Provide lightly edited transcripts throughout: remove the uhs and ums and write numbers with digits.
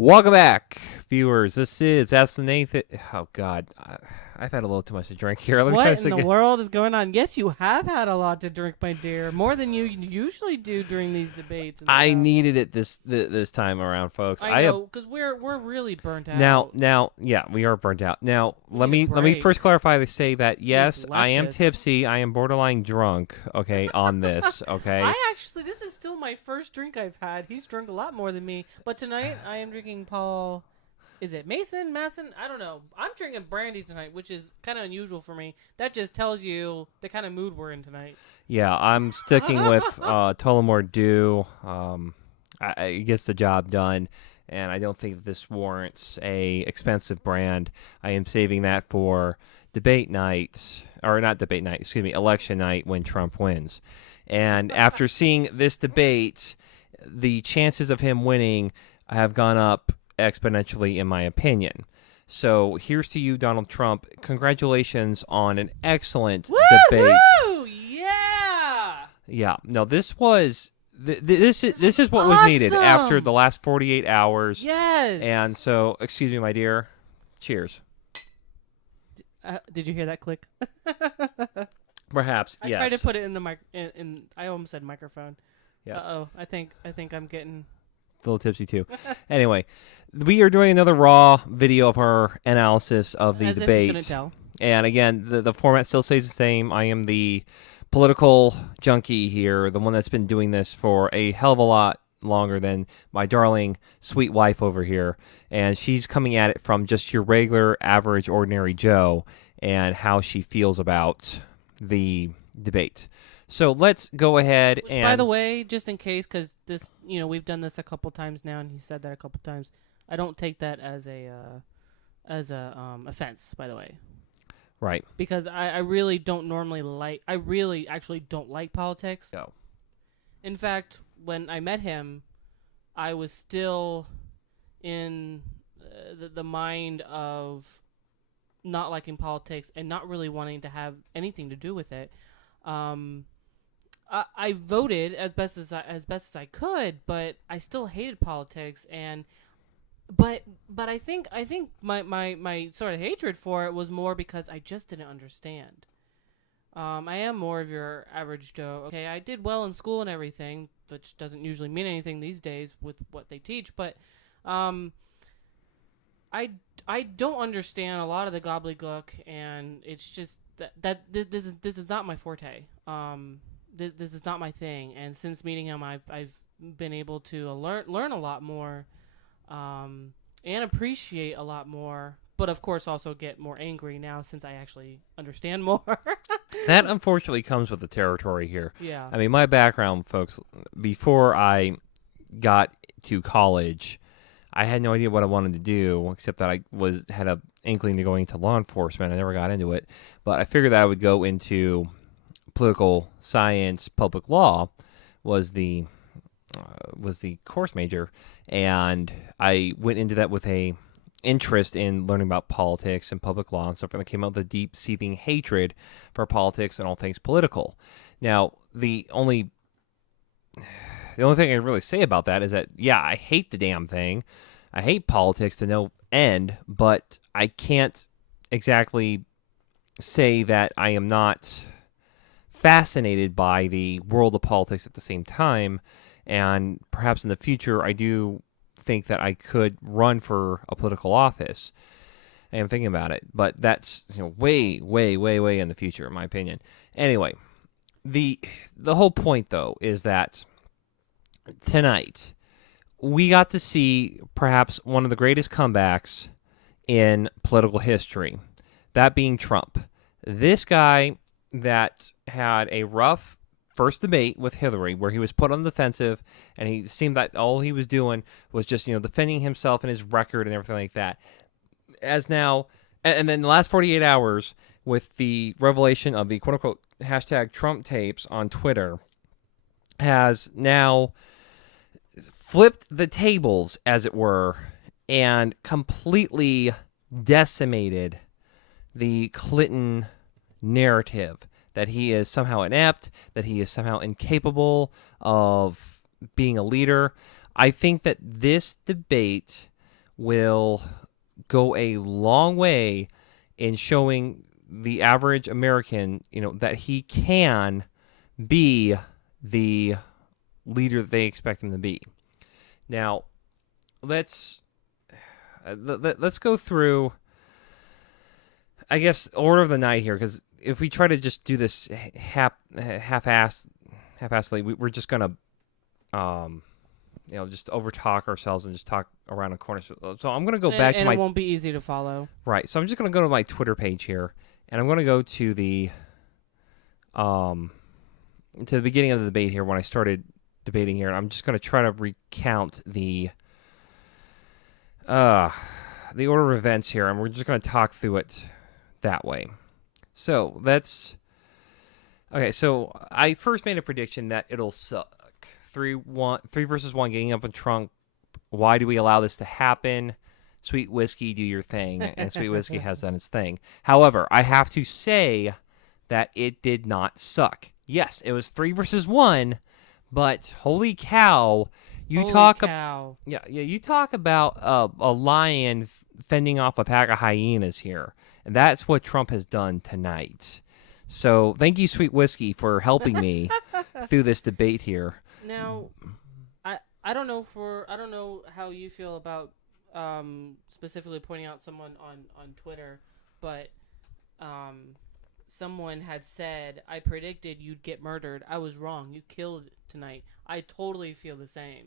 Welcome back, viewers. This is Athanasius. Oh God, I've had a little too much to drink here. Let me try What this in the again. world is going on? Yes, you have had a lot to drink, my dear. More than you usually do during these debates. And I stuff. needed it this time around, folks. I I have know, because we're really burnt now out. now yeah, we are burnt out. Now We let need a me break. first clarify to say that These yes, I am leftists. tipsy. I am borderline drunk. Okay, on this. Okay. This is still my first drink I've had. He's drunk a lot more than me. But tonight I am drinking Paul. Is it Masson? I don't know. I'm drinking brandy tonight, which is kind of unusual for me. That just tells you the kind of mood we're in tonight. Yeah, I'm sticking with Tullamore Dew. I gets the job done, and I don't think this warrants a expensive brand. I am saving that for debate night, or not debate night, excuse me, election night when Trump wins. And after seeing this debate, the chances of him winning have gone up exponentially, in my opinion. So here's to you, Donald Trump. Congratulations on an excellent debate. Woo! Yeah! Yeah, no, this was this is what was needed after Awesome! the last 48 hours. Yes. And so, excuse me, my dear. Cheers. Did you hear that click? Perhaps, I yes. tried to put it in the mic. In I almost said microphone. Yes. Uh-oh. I think I'm getting. A little tipsy too. Anyway, we are doing another raw video of our analysis of the As debate. if you couldn't tell. And again, the format still stays the same. I am the political junkie here, the one that's been doing this for a hell of a lot longer than my darling sweet wife over here. And she's coming at it from just your regular, average, ordinary Joe and how she feels about the debate. So let's go ahead Which, and... by the way, just in case, because this, we've done this a couple times now, and he said that a couple times. I don't take that as a offense, by the way. Right. Because I really don't normally like. I really actually don't like politics. Go. In fact, when I met him, I was still in the mind of not liking politics and not really wanting to have anything to do with it. I voted as best as I could, but I still hated politics, but I think my sort of hatred for it was more because I just didn't understand. I am more of your average Joe. Okay, I did well in school and everything, which doesn't usually mean anything these days with what they teach, but I don't understand a lot of the gobbledygook, and it's just that this is not my forte. This is not my thing, and since meeting him, I've been able to learn a lot more, and appreciate a lot more. But of course, also get more angry now since I actually understand more. That unfortunately comes with the territory here. Yeah. I mean, my background, folks, before I got to college, I had no idea what I wanted to do, except that I had a inkling to going into law enforcement. I never got into it, but I figured that I would go into political science. Public law was the course major, and I went into that with a interest in learning about politics and public law and stuff, and I came out with a deep seething hatred for politics and all things political. Now, the only thing I can really say about that is that, yeah, I hate the damn thing. I hate politics to no end, but I can't exactly say that I am not fascinated by the world of politics at the same time. And perhaps in the future, I do think that I could run for a political office. I am thinking about it, but that's way, way, way, way in the future, in my opinion. Anyway, the whole point, though, is that tonight we got to see perhaps one of the greatest comebacks in political history, that being Trump. This guy that had a rough first debate with Hillary where he was put on the defensive, and he seemed that all he was doing was just, defending himself and his record and everything like that. As now, and then the last 48 hours with the revelation of the quote-unquote hashtag Trump tapes on Twitter has now flipped the tables, as it were, and completely decimated the Clinton narrative that he is somehow inept, that he is somehow incapable of being a leader. I think that this debate will go a long way in showing the average American, that he can be the leader that they expect him to be. Now, let's go through, I guess, order of the night here, because if we try to just do this half-assedly, we're just gonna, just overtalk ourselves and just talk around a corner. So I'm gonna go back to my. And it won't be easy to follow. Right. So I'm just gonna go to my Twitter page here, and I'm gonna go to the beginning of the debate here when I started debating here, and I'm just gonna try to recount the order of events here, and we're just gonna talk through it that way. So okay. So I first made a prediction that it'll suck. 3-1 getting up in Trump. Why do we allow this to happen? Sweet Whiskey, do your thing. And Sweet Whiskey has done its thing. However, I have to say that it did not suck. Yes, it was 3-1, but holy cow, you talk about a lion fending off a pack of hyenas here. And that's what Trump has done tonight. So thank you, Sweet Whiskey, for helping me through this debate here. Now, I don't know how you feel about specifically pointing out someone on Twitter, but someone had said, I predicted you'd get murdered. I was wrong. You killed tonight. I totally feel the same.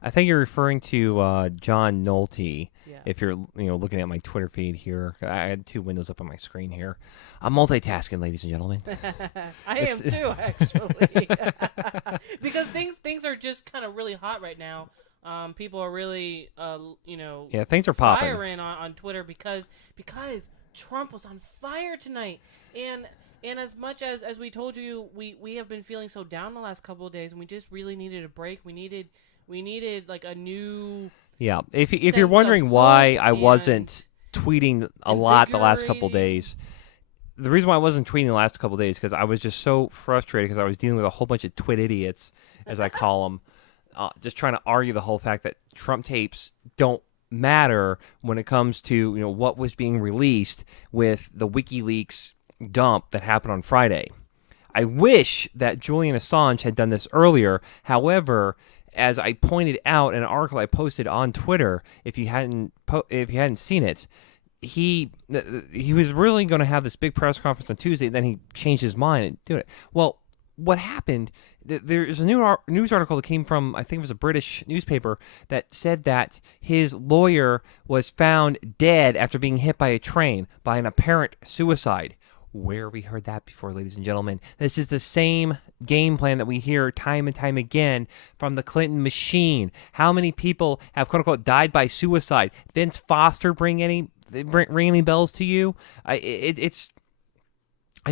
I think you're referring to John Nolte. Yeah. If you're looking at my Twitter feed here, I had two windows up on my screen here. I'm multitasking, ladies and gentlemen. I am too, actually, because things are just kind of really hot right now. People are really, things are popping. Firing on Twitter because Trump was on fire tonight, and as much as we told you, we have been feeling so down the last couple of days, and we just really needed a break. We needed like a new. Yeah, if you're wondering why I wasn't tweeting a lot the last couple of days, the reason why I wasn't tweeting the last couple of days because I was just so frustrated because I was dealing with a whole bunch of twit idiots, as I call them, just trying to argue the whole fact that Trump tapes don't matter when it comes to what was being released with the WikiLeaks dump that happened on Friday. I wish that Julian Assange had done this earlier. However, as I pointed out in an article I posted on Twitter, if you hadn't seen it, he was really going to have this big press conference on Tuesday. Then he changed his mind and did it. Well, what happened? There's a news article that came from, I think it was a British newspaper, that said that his lawyer was found dead after being hit by a train by an apparent suicide. Where have we heard that before, ladies and gentlemen? This is the same game plan that we hear time and time again from the Clinton machine. How many people have, quote unquote, died by suicide? Vince Foster ring any bells to you? I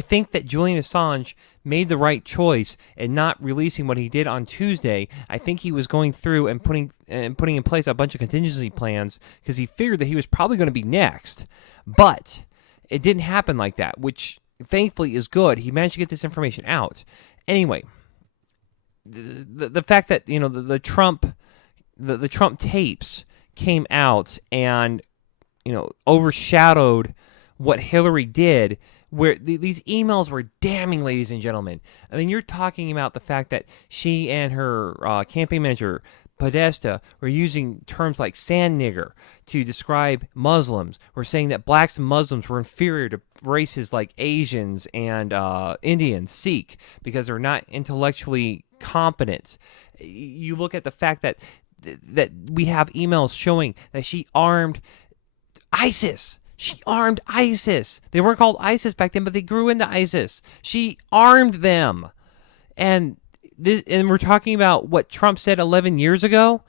think that Julian Assange made the right choice in not releasing what he did on Tuesday. I think he was going through and putting in place a bunch of contingency plans because he figured that he was probably going to be next. But it didn't happen like that, which thankfully is good. He managed to get this information out. Anyway, the fact that the Trump tapes came out and overshadowed what Hillary did, where these emails were damning, ladies and gentlemen. I mean, you're talking about the fact that she and her campaign manager Podesta were using terms like sand nigger to describe Muslims. We're saying that blacks and Muslims were inferior to races like Asians and Indians, Sikh, because they're not intellectually competent. You look at the fact that we have emails showing that she armed ISIS. She armed ISIS. They weren't called ISIS back then, but they grew into ISIS. She armed them. And we're talking about what Trump said 11 years ago?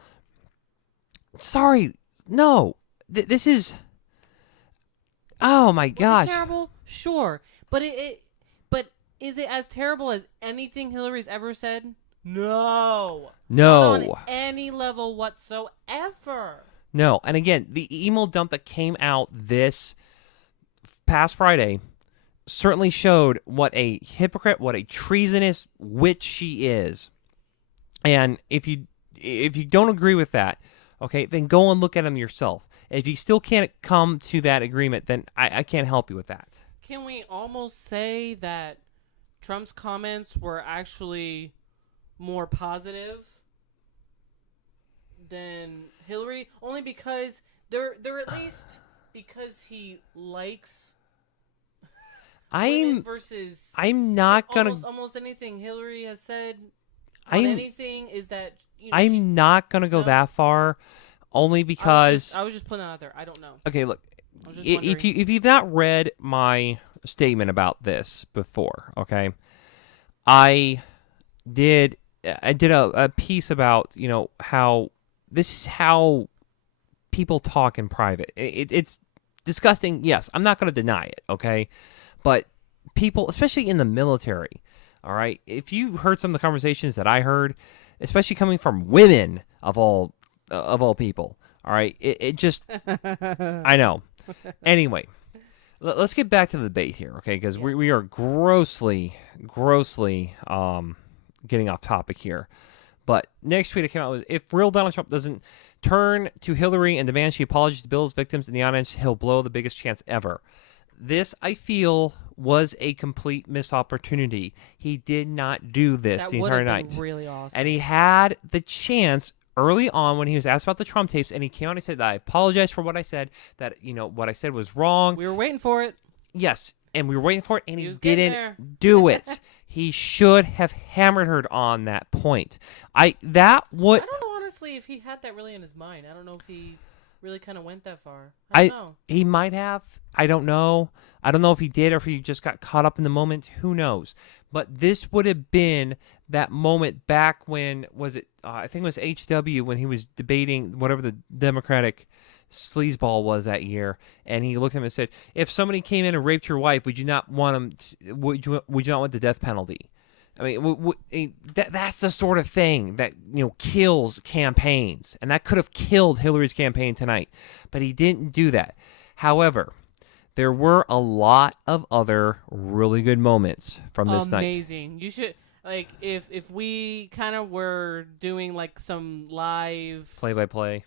Sorry. No. This is... Oh, my gosh. Was it terrible? Sure. But but is it as terrible as anything Hillary's ever said? No. No. Not on any level whatsoever. No. And again, the email dump that came out this past Friday certainly showed what a hypocrite, what a treasonous witch she is. And if you don't agree with that, okay, then go and look at them yourself. If you still can't come to that agreement, then I can't help you with that. Can we almost say that Trump's comments were actually more positive than Hillary? Only because they're at least because he likes women versus I'm not gonna almost anything Hillary has said on anything is that I'm not gonna go that far, only because I was just putting that out there. I don't know. Okay, look, if you've not read my statement about this before, okay, I did a piece about how this is how people talk in private. It's disgusting. Yes, I'm not going to deny it, okay, but people, especially in the military, all right, if you heard some of the conversations that I heard, especially coming from women of all people, all right, it just I know. Anyway, let's get back to the debate here, okay? Because we are grossly getting off topic here. But next tweet that came out was, if real Donald Trump doesn't turn to Hillary and demand she apologize to Bill's victims in the audience, he'll blow the biggest chance ever. This, I feel, was a complete missed opportunity. He did not do this the entire night. That would have been really awesome. And he had the chance early on when he was asked about the Trump tapes, and he came out and he said, I apologize for what I said, that, what I said was wrong. We were waiting for it. Yes, and we were waiting for it, and he didn't do it. He should have hammered her on that point. I don't know, honestly, if he had that really in his mind. I don't know if he really kind of went that far. I don't know. He might have. I don't know. I don't know if he did or if he just got caught up in the moment. Who knows? But this would have been that moment back when, was it, I think it was HW, when he was debating whatever the Democratic sleazeball was that year, and he looked at him and said, if somebody came in and raped your wife, would you not want him would you not want the death penalty? I mean, that's the sort of thing that kills campaigns, and that could have killed Hillary's campaign tonight, but he didn't do that. However, there were a lot of other really good moments from this night. Amazing. You should, if we kind of were doing some live play-by-play,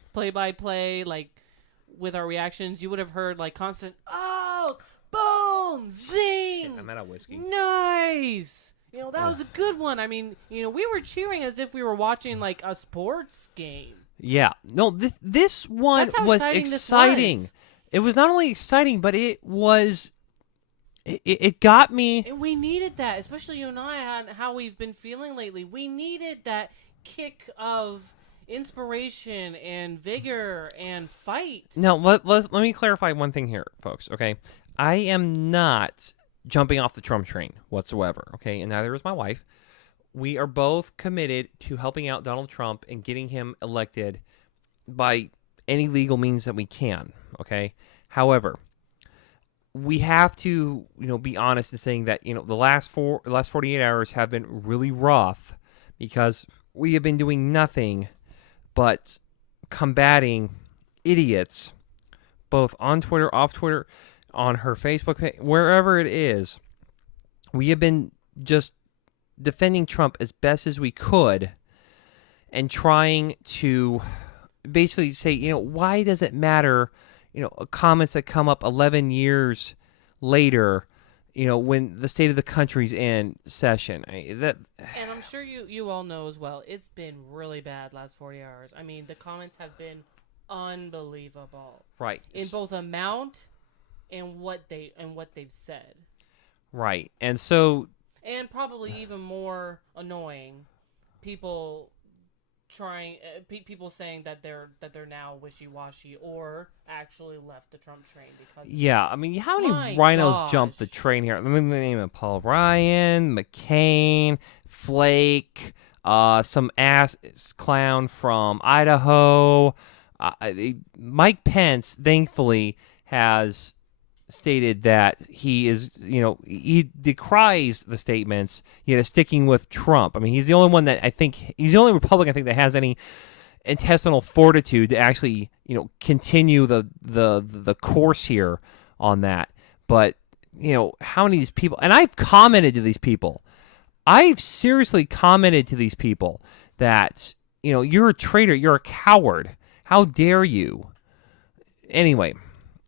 with our reactions, you would have heard constant oh, boom, zing. I'm out of whiskey. Nice. That was a good one. I mean, we were cheering as if we were watching a sports game. Yeah. No, this one was exciting. It was not only exciting, but it was. It got me. And we needed that, especially you and I, how we've been feeling lately. We needed that kick of inspiration and vigor and fight. Now, let me clarify one thing here, folks, okay? I am not jumping off the Trump train whatsoever, okay? And neither is my wife. We are both committed to helping out Donald Trump and getting him elected by any legal means that we can, okay? However, we have to, be honest in saying that, the last 48 hours have been really rough because we have been doing nothing but combating idiots, both on Twitter, off Twitter, on her Facebook page, wherever it is. We have been just defending Trump as best as we could and trying to basically say, why does it matter, comments that come up 11 years later, when the state of the country's in session. And I'm sure you all know as well, it's been really bad last 40 hours. I mean, the comments have been unbelievable. Right. In both amount and what they've said. Right. And probably even more annoying, people saying that they're now wishy-washy or actually left the Trump train because I mean, how many rhinos jumped the train here? Let me name it: Paul Ryan, McCain, Flake, some ass clown from Idaho. Mike Pence, thankfully, has stated that he is, he decries the statements, sticking with Trump. I mean, he's the only one that he's the only Republican I think that has any intestinal fortitude to actually, continue the course here on that. But, how many of these people, and I've commented to these people, I've seriously commented to these people that, you're a traitor, you're a coward. How dare you? Anyway,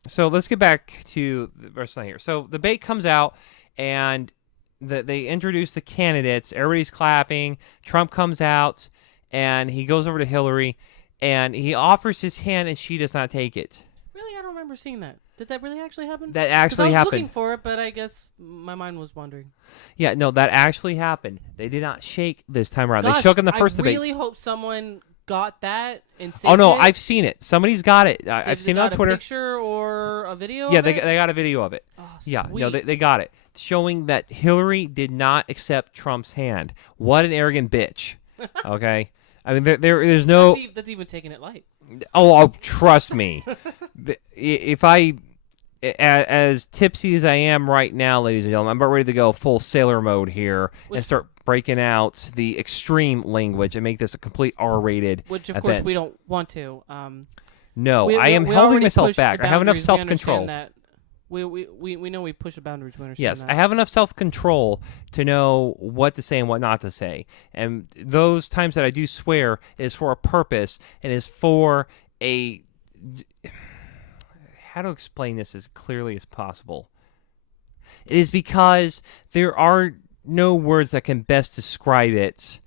so let's get back to the rest of the here. So the debate comes out, and they introduce the candidates. Everybody's clapping. Trump comes out, and he goes over to Hillary, and he offers his hand, and she does not take it. Really, I don't remember seeing that. Did that really actually happen? That actually I was happened. looking for it, but I guess my mind was wandering. Yeah, no, that actually happened. They did not shake this time around. Gosh, they shook in the first debate. I really hope someone got that and saved Oh no, it. I've seen it. Somebody's got it. I've seen it on Twitter. A picture or a video? Yeah, of it? they got a video of it. Oh, yeah, sweet. no, they got it, showing that Hillary did not accept Trump's hand. What an arrogant bitch. Okay, I mean there's no. That's even taking it light. Oh, trust me. If I, as tipsy as I am right now, ladies and gentlemen, I'm about ready to go full sailor mode here and start breaking out the extreme language and make this a complete R-rated Which, of event. course, we don't want to. No, I am holding myself back. I have enough self-control. We know we push the boundaries. We understand Yes, that. I have enough self-control to know what to say and what not to say. And those times that I do swear is for a purpose and is for a... How to explain this as clearly as possible? It is because there are no words that can best describe it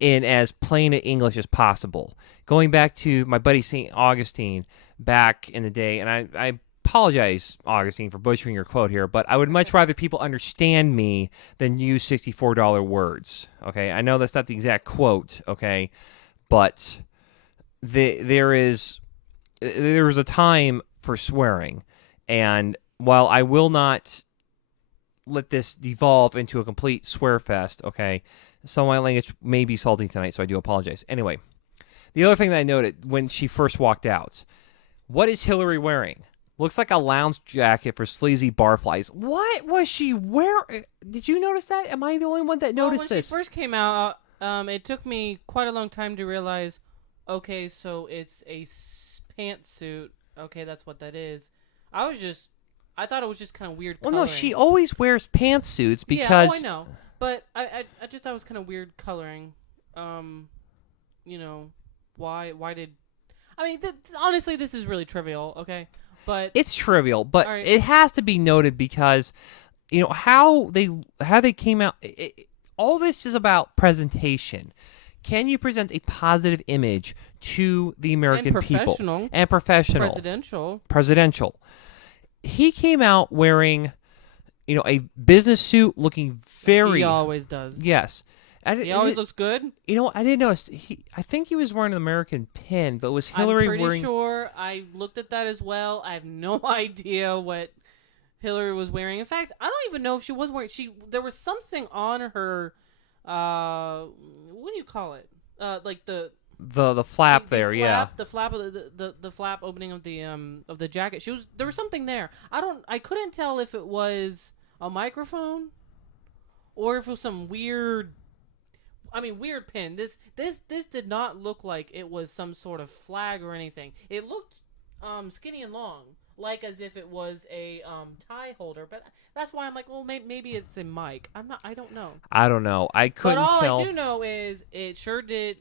in as plain English as possible. Going back to my buddy St. Augustine back in the day, and I apologize, Augustine, for butchering your quote here, but I would much rather people understand me than use $64 words. Okay, I know that's not the exact quote. Okay, but there was a time for swearing, and while I will not let this devolve into a complete swear fest, okay, some of my language may be salty tonight, so I do apologize. Anyway, the other thing that I noted when she first walked out, what is Hillary wearing? Looks like a lounge jacket for sleazy barflies. What was she wearing? Did you notice that? Am I the only one that noticed when this? She first came out, it took me quite a long time to realize, okay, so it's a pantsuit. Okay, that's what that is. I thought it was just kind of weird coloring. Well, no, she always wears pantsuits because... Yeah, I know. But I just thought it was kind of weird coloring. You know, why did... I mean, honestly, this is really trivial, okay? But it's trivial, but right. It has to be noted because, you know, how they came out... all this is about presentation. Can you present a positive image to the American people? And professional. Presidential. He came out wearing, you know, a business suit looking very... He always does. Yes. He always looks good. You know, I didn't notice. I think he was wearing an American pin, but was Hillary wearing... I'm pretty sure. I looked at that as well. I have no idea what Hillary was wearing. In fact, I don't even know if she was wearing... There was something on her... what do you call it? Like the flap the there, flap, yeah. The flap of the flap opening of the jacket. There was something there. I couldn't tell if it was a microphone or if it was some weird pin. This did not look like it was some sort of flag or anything. It looked skinny and long, like as if it was a tie holder, but that's why I'm like, well, maybe it's a mic. I don't know. I don't know. I couldn't tell. But all I do know is it sure did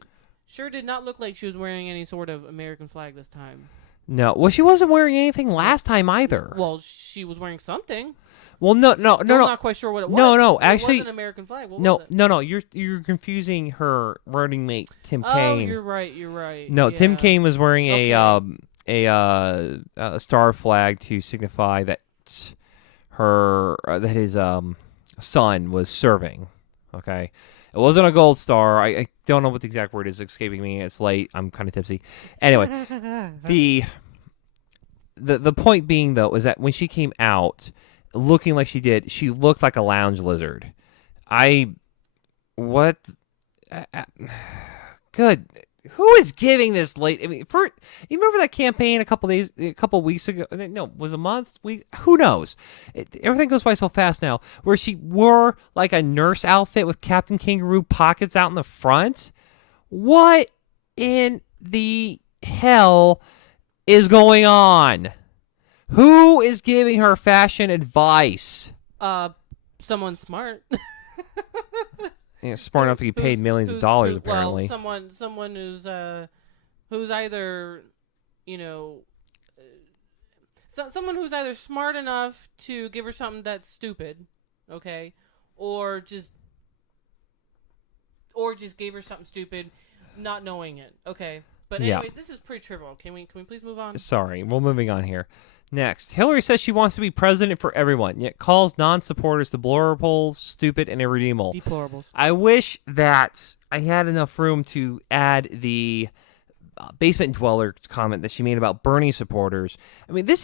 not look like she was wearing any sort of American flag this time. No. Well, she wasn't wearing anything last time either. Well, she was wearing something. Well, no. I'm not quite sure what it was. No. Actually, it wasn't an American flag. What no, was it? no. You're confusing her running mate, Tim Kaine. Oh, you're right. No, yeah. Tim Kaine was wearing a star flag to signify that his son was serving. Okay, it wasn't a gold star. I don't know what the exact word is escaping me. It's late. I'm kind of tipsy. Anyway, the point being though is that when she came out looking like she did, she looked like a lounge lizard. Good. Who is giving this late? I mean, you remember that campaign a couple weeks ago? No, was a month? Who knows? Everything goes by so fast now. Where she wore like a nurse outfit with Captain Kangaroo pockets out in the front. What in the hell is going on? Who is giving her fashion advice? Someone smart. Yeah, smart enough to get paid millions of dollars, apparently. Well, someone who's either, you know, someone who's either smart enough to give her something that's stupid, okay, or just gave her something stupid, not knowing it, okay. But Yeah. anyways, this is pretty trivial. Can we please move on? Sorry, we're moving on here. Next, Hillary says she wants to be president for everyone, yet calls non-supporters deplorable, stupid, and irredeemable. Deplorables. I wish that I had enough room to add the basement dweller comment that she made about Bernie supporters. I mean, is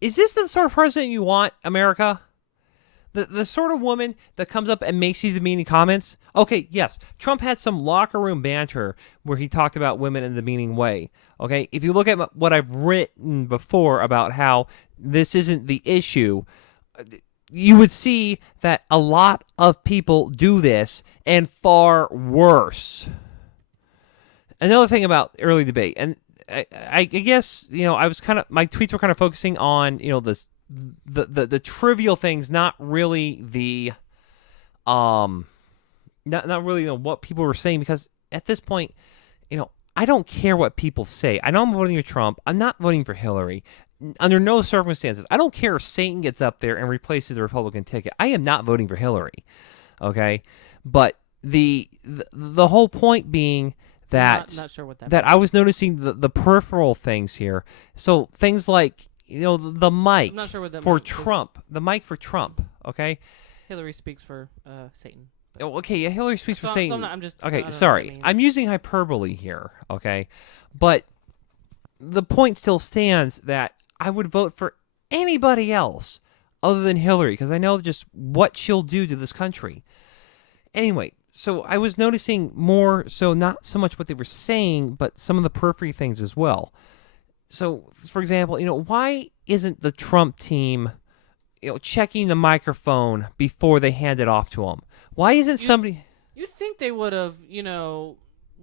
this the sort of president you want, America? The sort of woman that comes up and makes these demeaning comments? Okay, yes, Trump had some locker room banter where he talked about women in a demeaning way. Okay, if you look at what I've written before about how this isn't the issue, you would see that a lot of people do this and far worse. Another thing about early debate, and I guess, I was my tweets were kind of focusing on, this the trivial things, not really the not really what people were saying, because at this point, I don't care what people say. I know I'm voting for Trump. I'm not voting for Hillary under no circumstances. I don't care if Satan gets up there and replaces the Republican ticket. I am not voting for Hillary. Okay, but the whole point being that not sure what that I was noticing the peripheral things here. So things like the mic I'm not sure what that for mic is. Trump, the mic for Trump. Okay. Hillary speaks for Satan. Oh, okay, yeah, Hillary speaks for Satan. I'm just I okay. don't know Sorry, what that means. I'm using hyperbole here. Okay, but the point still stands that I would vote for anybody else other than Hillary, because I know just what she'll do to this country. Anyway, so I was noticing more so not so much what they were saying, but some of the periphery things as well. So, for example, why isn't the Trump team, checking the microphone before they hand it off to him? Why isn't somebody? You'd think they would have,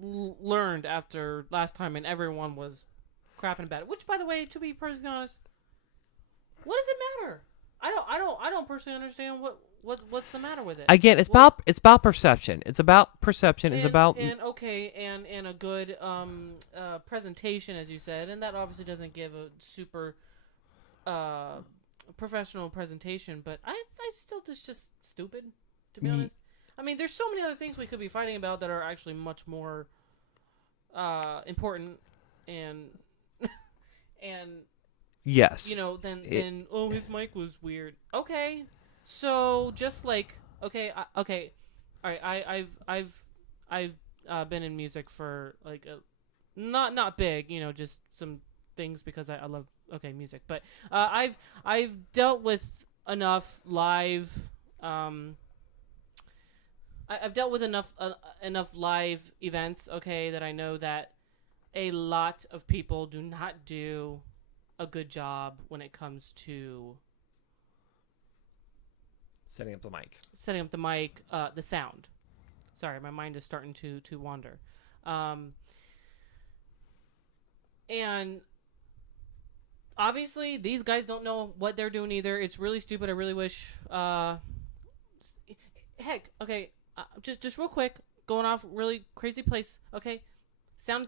learned after last time, and everyone was crapping about it. Which, by the way, to be perfectly honest, what does it matter? I don't personally understand what's the matter with it. Again, it's about perception. It's about perception. It's about and a good presentation, as you said, and that obviously doesn't give a super professional presentation. But I still just stupid, to be honest. I mean, there's so many other things we could be fighting about that are actually much more important and yes, than his mic was weird. Okay, so just like okay, all right. I've been in music for like not big, just some things because I love music, but I've dealt with enough live. I've dealt with enough live events, that I know that a lot of people do not do a good job when it comes to setting up the mic, the sound. Sorry, my mind is starting to wander. And obviously, these guys don't know what they're doing either. It's really stupid. I really wish. Heck, okay. Just real quick, going off really crazy place. Okay, sound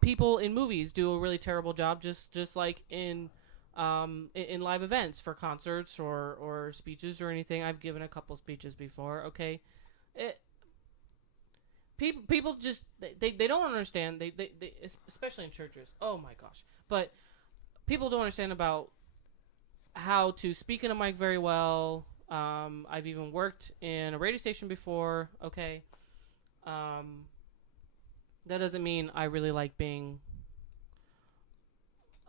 people in movies do a really terrible job. Just like in live events for concerts or speeches or anything. I've given a couple speeches before. Okay, people just they don't understand. They especially in churches. Oh my gosh, but people don't understand about how to speak in a mic very well. I've even worked in a radio station before. Okay. That doesn't mean I really like being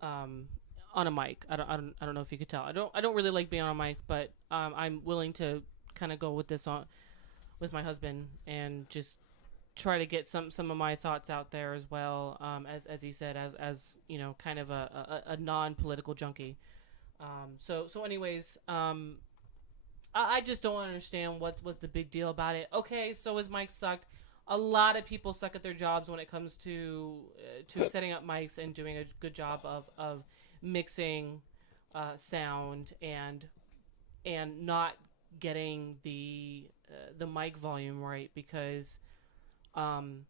on a mic. I don't know if you could tell. I don't really like being on a mic, but I'm willing to kind of go with this on with my husband and just try to get some of my thoughts out there as well. As he said, as kind of a non-political junkie. So anyways, I just don't understand what's the big deal about it. Okay, so his mic sucked. A lot of people suck at their jobs when it comes to setting up mics and doing a good job of mixing sound and not getting the mic volume right, because and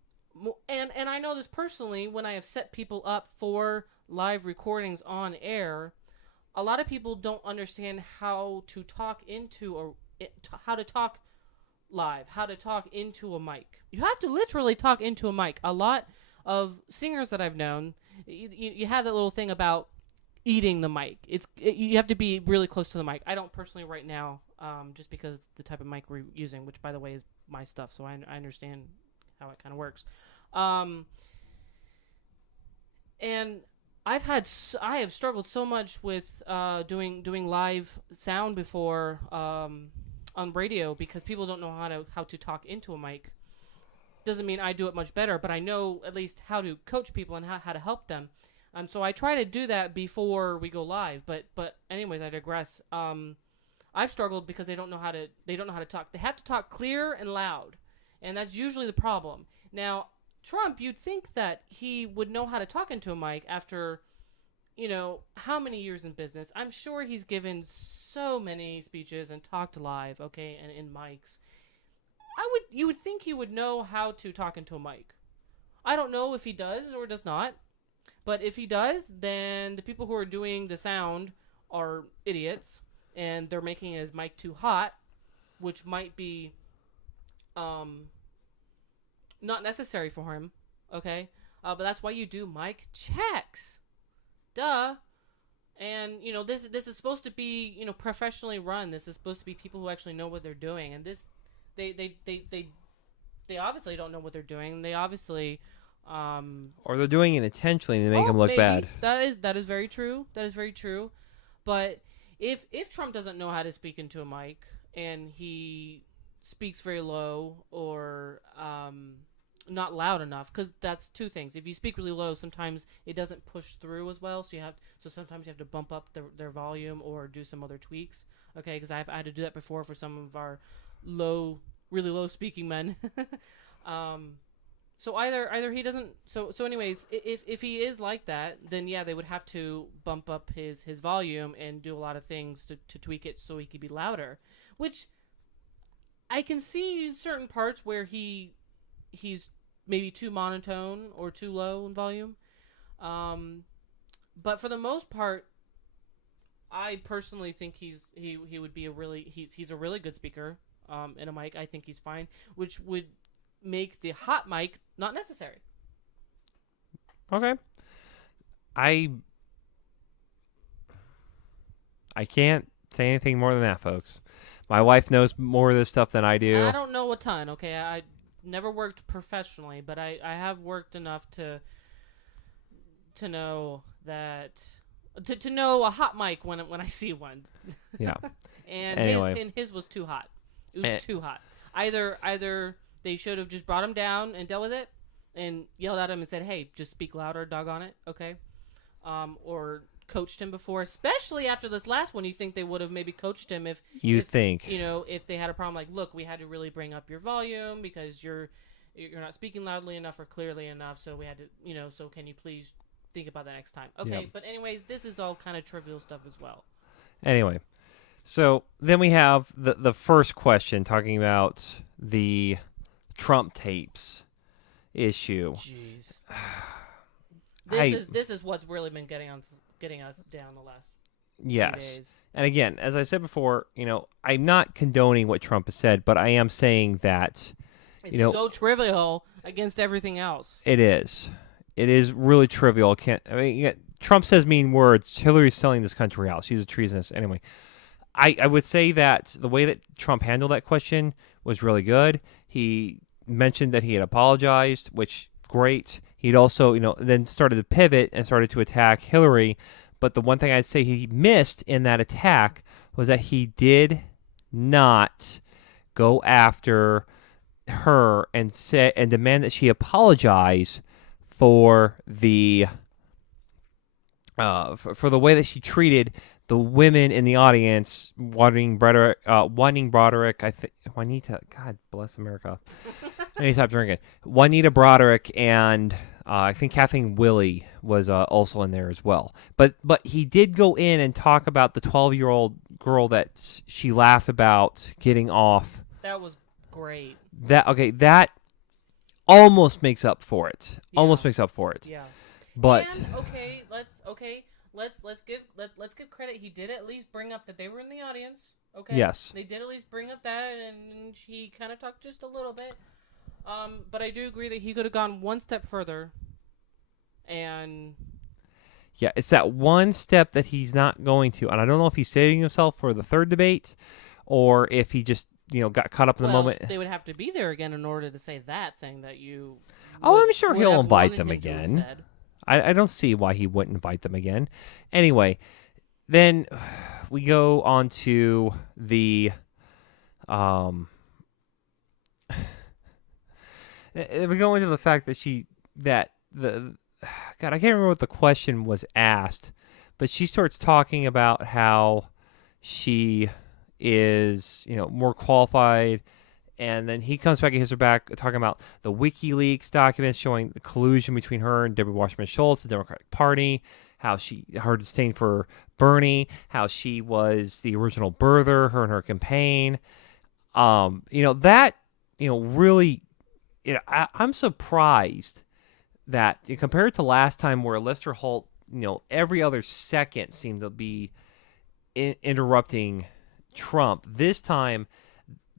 I know this personally when I have set people up for live recordings on air, a lot of people don't understand how to talk how to talk live, how to talk into a mic. You have to literally talk into a mic. A lot of singers that I've known, you have that little thing about eating the mic. You have to be really close to the mic. I don't personally right now, just because the type of mic we're using, which by the way is my stuff, so I understand how it kind of works. And I have struggled so much with doing live sound before on radio because people don't know how to talk into a mic. Doesn't mean I do it much better, but I know at least how to coach people and how to help them. So I try to do that before we go live. But anyways, I digress. I've struggled because they don't know how to talk. They have to talk clear and loud, and that's usually the problem. Now, Trump, you'd think that he would know how to talk into a mic after, how many years in business. I'm sure he's given so many speeches and talked live, okay, and in mics. You would think he would know how to talk into a mic. I don't know if he does or does not, but if he does, then the people who are doing the sound are idiots, and they're making his mic too hot, which might be not necessary for him, okay? But that's why you do mic checks. Duh. And, this is supposed to be, professionally run. This is supposed to be people who actually know what they're doing. And this, they obviously don't know what they're doing. They obviously... or they're doing it intentionally to make them look bad. That is very true. That is very true. But if Trump doesn't know how to speak into a mic and he speaks very low or not loud enough, because that's two things. If you speak really low, sometimes it doesn't push through as well. So sometimes you have to bump up their volume or do some other tweaks. Okay, because I had to do that before for some of our really low speaking men. So either he doesn't. So anyways, if he is like that, then yeah, they would have to bump up his volume and do a lot of things to tweak it so he could be louder. Which I can see in certain parts where he's maybe too monotone or too low in volume. But for the most part, I personally think he would be he's a really good speaker in a mic. I think he's fine, which would make the hot mic not necessary. Okay. I can't say anything more than that, folks. My wife knows more of this stuff than I do. I don't know a ton, okay? I never worked professionally, but I have worked enough to know that to know a hot mic when I see one. Yeah. And anyway. his was too hot. It was too hot. Either they should have just brought him down and dealt with it and yelled at him and said, "Hey, just speak louder, doggone it," okay? Or coached him before, especially after this last one. You think they would have maybe coached him if they had a problem, like, look, we had to really bring up your volume because you're not speaking loudly enough or clearly enough, so we had to, so can you please think about that next time? Okay, yep. But anyways, this is all kind of trivial stuff as well. Anyway, so then we have the first question talking about the Trump tapes issue. Jeez. This is what's really been getting us down the last few days. And again, as I said before, I'm not condoning what Trump has said, but I am saying that it's so trivial against everything else. It is. It is really trivial. Trump says mean words. Hillary's selling this country out. She's a treasonous. Anyway, I would say that the way that Trump handled that question was really good. He mentioned that he had apologized, which great. He'd also, then started to pivot and started to attack Hillary. But the one thing I'd say he missed in that attack was that he did not go after her and demand that she apologize for the way that she treated the women in the audience, wanting Broderick. Juanita, God bless America. I need to stop drinking. Juanita Broderick and I think Kathleen Willey was also in there as well. But he did go in and talk about the 12-year-old girl that she laughed about getting off. That was great. That almost makes up for it. Yeah. Almost makes up for it. Yeah. But and let's give credit. He did at least bring up that they were in the audience. Okay. yes. They did at least bring up that, and he kind of talked just a little bit. But I do agree that he could have gone one step further. And yeah, it's that one step that he's not going to, and I don't know if he's saving himself for the third debate, or if he just got caught up in the moment. They would have to be there again in order to say that thing that you. I'm sure he'll invite them again. I don't see why he wouldn't invite them again. Anyway, then we go on to the we go into the fact that God, I can't remember what the question was asked, but she starts talking about how she is, more qualified, and then he comes back and hits her back talking about the WikiLeaks documents showing the collusion between her and Debbie Wasserman Schultz, the Democratic Party, how her disdain for Bernie, how she was the original birther, her and her campaign. Really, I'm surprised that compared to last time where Lester Holt, every other second seemed to be interrupting Trump, this time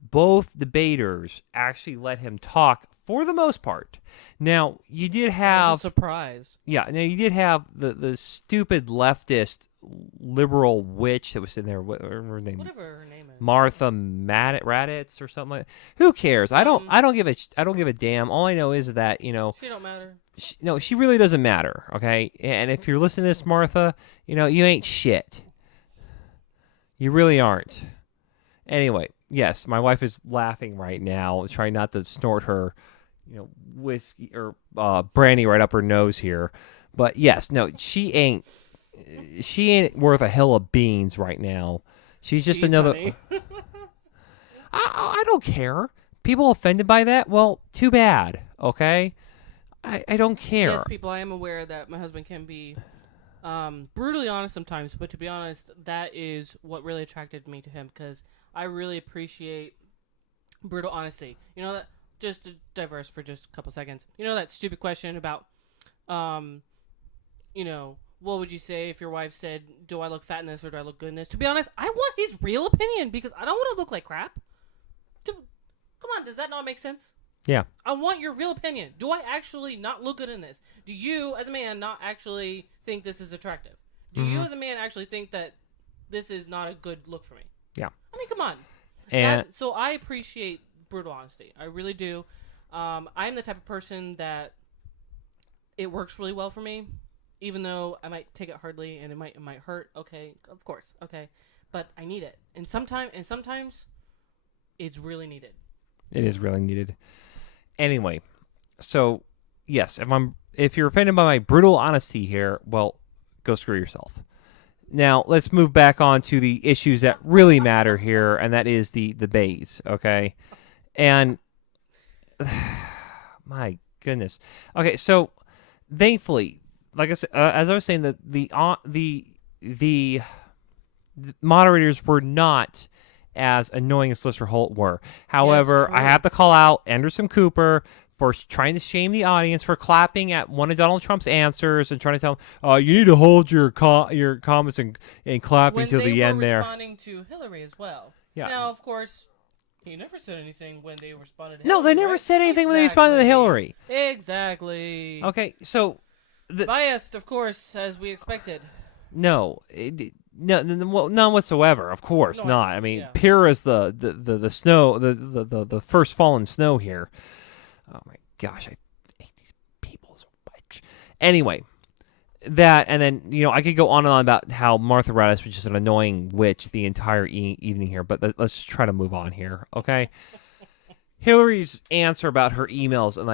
both debaters actually let him talk for the most part. Now, you did have a surprise. Yeah, now you did have the stupid leftist liberal witch that was in there, whatever her name is. Martha Raddatz or something like that. Who cares? I don't give a damn. All I know is that, she don't matter. She really doesn't matter, okay? And if you're listening to this, Martha, you ain't shit. You really aren't. Anyway, yes, my wife is laughing right now, trying not to snort her, whiskey or brandy right up her nose here. But yes, no, she ain't worth a hill of beans right now. She's just another. I don't care. People offended by that? Well, too bad. Okay, I don't care. Yes, people. I am aware that my husband can be brutally honest sometimes, but to be honest, that is what really attracted me to him, because I really appreciate brutal honesty. That, just to diverse for just a couple seconds. That stupid question about, what would you say if your wife said, do I look fat in this or do I look good in this? To be honest, I want his real opinion because I don't want to look like crap. Come on, does that not make sense? Yeah. I want your real opinion. Do I actually not look good in this? Do you, as a man, not actually think this is attractive? Do you, as a man, actually think that this is not a good look for me? Yeah. I mean, come on. And so I appreciate brutal honesty. I really do. I'm the type of person that it works really well for me, even though I might take it hardly and it might hurt. Okay, of course. Okay, but I need it, and sometimes it's really needed. It is really needed. Anyway, so yes, if you're offended by my brutal honesty here, well, go screw yourself. Now, let's move back on to the issues that really matter here, and that is the debates, okay? And, my goodness. Okay, so, thankfully, like I said, as I was saying, the moderators were not as annoying as Lester Holt were. However, I have to call out Anderson Cooper for trying to shame the audience for clapping at one of Donald Trump's answers and trying to tell them, you need to hold your comments and clapping till the end there. When they were responding to Hillary as well. Yeah. Now, of course, he never said anything when they responded to Hillary. No, they never said anything when they responded to Hillary. Exactly. Okay, so... Biased, of course, as we expected. No, none whatsoever. Of course not. I mean, pure as the snow, the first fallen snow here. Oh my gosh, I hate these people so much. Anyway, that, and then I could go on and on about how Martha Raddatz was just an annoying witch the entire evening here. But let's just try to move on here, okay? Hillary's answer about her emails and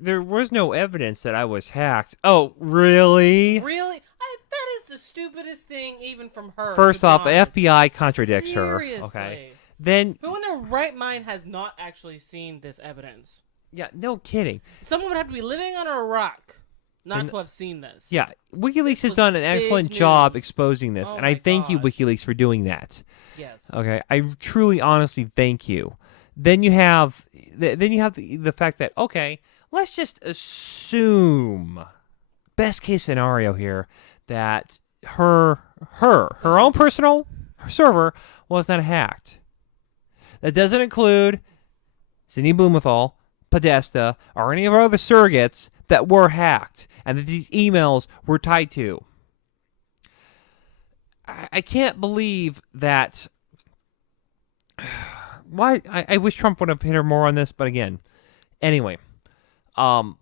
there was no evidence that I was hacked. Oh, really? Really? That is the stupidest thing, even from her. First off, the FBI contradicts Seriously. her. Okay. Then, who in their right mind has not actually seen this evidence? Yeah, no kidding. Someone would have to be living under a rock not to have seen this. Yeah, WikiLeaks has done an excellent job exposing this, and I thank you, WikiLeaks, for doing that. Yes. Okay, I truly, honestly thank you. Then you have the fact that, okay, let's just assume best case scenario here that her own personal server was not hacked. That doesn't include Sidney Blumenthal, Podesta, or any of our other surrogates that were hacked and that these emails were tied to. I can't believe that. Why? I wish Trump would have hit her more on this, but again, anyway.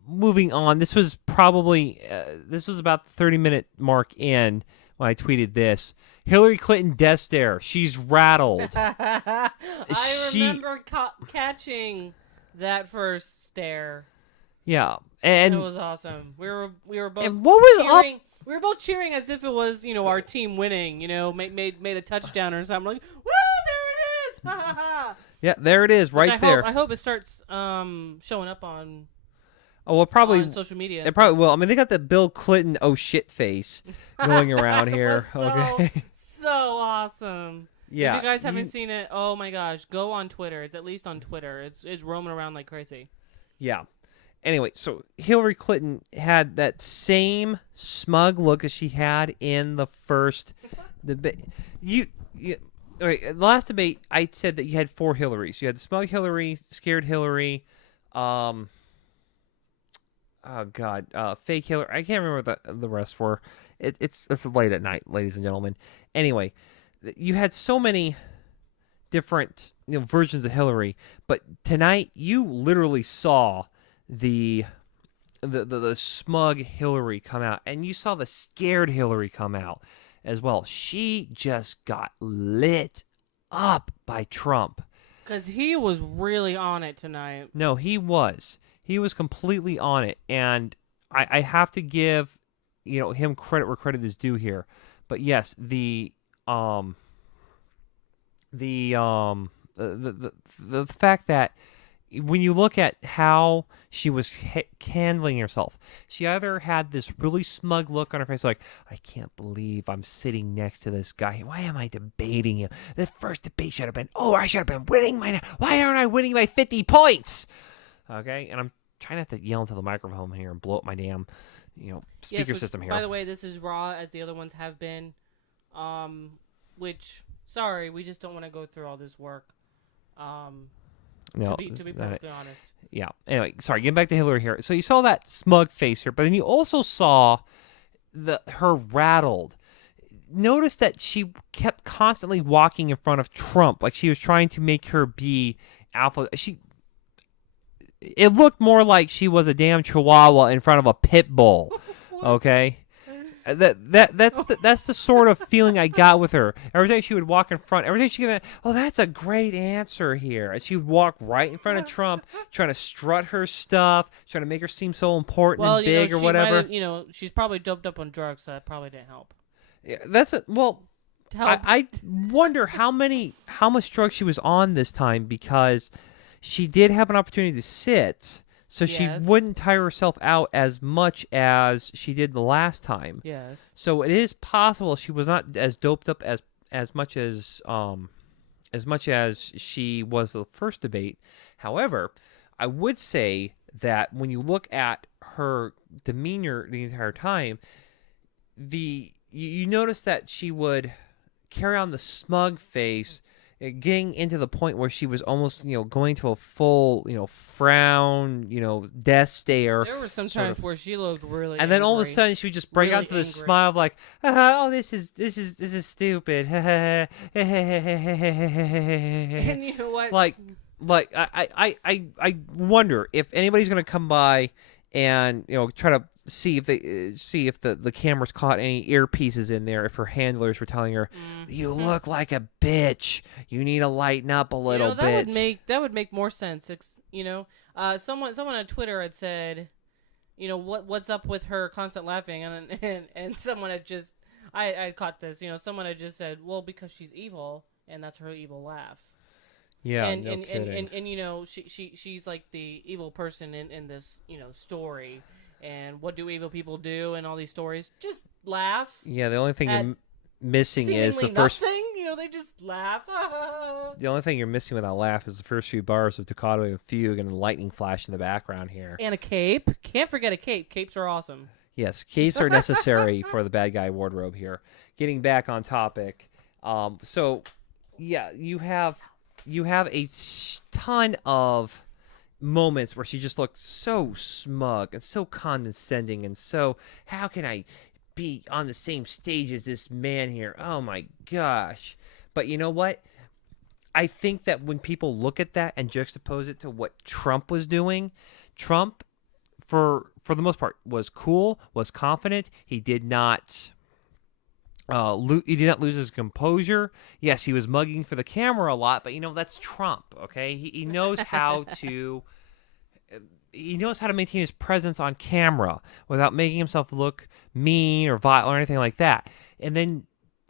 Moving on. This was probably this was about the 30-minute mark in when I tweeted this. Hillary Clinton death stare. She's rattled. I remember catching that first stare. Yeah, and it was awesome. We were both. And what was cheering. up? We were both cheering as if it was our team winning. Made a touchdown or something. Like, woo! There it is! Ha ha ha! Yeah, there it is, right there. I hope it starts showing up on. Oh, well, probably on social media. They probably will. I mean, they got the Bill Clinton oh shit face going around here. Okay, so awesome. Yeah. If you guys haven't seen it, oh my gosh, go on Twitter. It's at least on Twitter. It's roaming around like crazy. Yeah. Anyway, so Hillary Clinton had that same smug look that she had in the first debate. All right, the last debate, I said that you had 4 Hillarys. You had the smug Hillary, scared Hillary, fake Hillary. I can't remember what the rest were. It's late at night, ladies and gentlemen. Anyway, you had so many different versions of Hillary, but tonight you literally saw the smug Hillary come out, and you saw the scared Hillary come out as well. She just got lit up by Trump. Because he was really on it tonight. No, he was. He was completely on it, and I have to give him credit where credit is due here. But yes, the fact that when you look at how she was handling herself, she either had this really smug look on her face, like, I can't believe I'm sitting next to this guy. Why am I debating him? The first debate should have been, I should have been winning why aren't I winning by 50 points? Okay, and I'm trying not to yell into the microphone here and blow up my damn, speaker system here. By the way, this is raw as the other ones have been, which, sorry, we just don't want to go through all this work. No, to be perfectly honest. Yeah. Anyway, sorry. Getting back to Hillary here. So you saw that smug face here, but then you also saw her rattled. Notice that she kept constantly walking in front of Trump, like she was trying to make her be alpha. It looked more like she was a damn chihuahua in front of a pit bull. Okay. That's the sort of feeling I got with her. Every time she would walk in front, every time she would, that's a great answer here. And she would walk right in front of Trump, trying to strut her stuff, trying to make her seem so important and big or whatever. She's probably doped up on drugs, so that probably didn't help. Yeah, I wonder how much drugs she was on this time, because she did have an opportunity to sit. So she wouldn't tire herself out as much as she did the last time. Yes. So it is possible she was not as doped up as much as she was the first debate. However, I would say that when you look at her demeanor the entire time, you notice that she would carry on the smug face, getting into the point where she was almost, going to a full, frown, death stare. There were some times where she looked really and then angry. all of a sudden she would just break out into this smile of like, this is stupid. And you know what? Like I wonder if anybody's gonna come by and try to see if the cameras caught any earpieces in there, if her handlers were telling her, you look like a bitch, you need to lighten up a little bit. That would make more sense. Someone on Twitter had said, what's up with her constant laughing, and someone had just I caught this, someone had just said, well, because she's evil and that's her evil laugh. Yeah, and kidding. She's like the evil person in this story. And what do evil people do in all these stories? Just laugh. Yeah, the only thing you're missing is the first. Nothing. They just laugh. The only thing you're missing with that laugh is the first few bars of Toccata and Fugue and a lightning flash in the background here. And a cape. Can't forget a cape. Capes are awesome. Yes, capes are necessary for the bad guy wardrobe here. Getting back on topic. So yeah, you have a ton of moments where she just looks so smug and so condescending and so how can I be on the same stage as this man here? Oh my gosh. But you know what? I think that when people look at that and juxtapose it to what Trump was doing, Trump for the most part was cool, was confident. He did not he did not lose his composure. Yes, he was mugging for the camera a lot, but that's Trump. Okay, he knows how to. He knows how to maintain his presence on camera without making himself look mean or vile or anything like that. And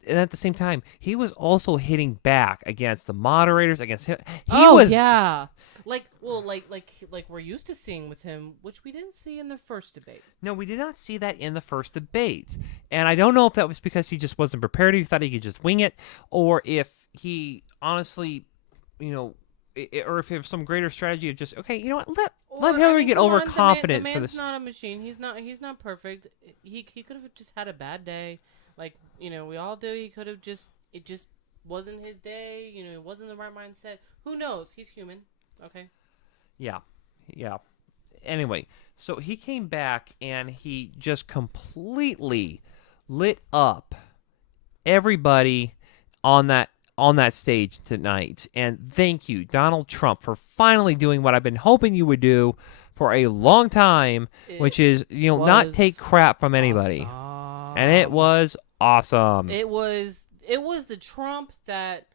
at the same time, he was also hitting back against the moderators, against him. Yeah, like we're used to seeing with him, which we didn't see in the first debate. No, we did not see that in the first debate. And I don't know if that was because he just wasn't prepared. He thought he could just wing it, or if he honestly, or if there's some greater strategy of just, okay, you know what, let Hillary get overconfident the for man's this. not a machine. He's not perfect. He could have just had a bad day. Like, we all do. It just wasn't his day. He wasn't in the right mindset. Who knows? He's human. Okay. Yeah. Anyway, so he came back and he just completely lit up everybody on that stage tonight. And thank you, Donald Trump, for finally doing what I've been hoping you would do for a long time, which is, not take crap from anybody. Awesome. And it was awesome. It was the Trump that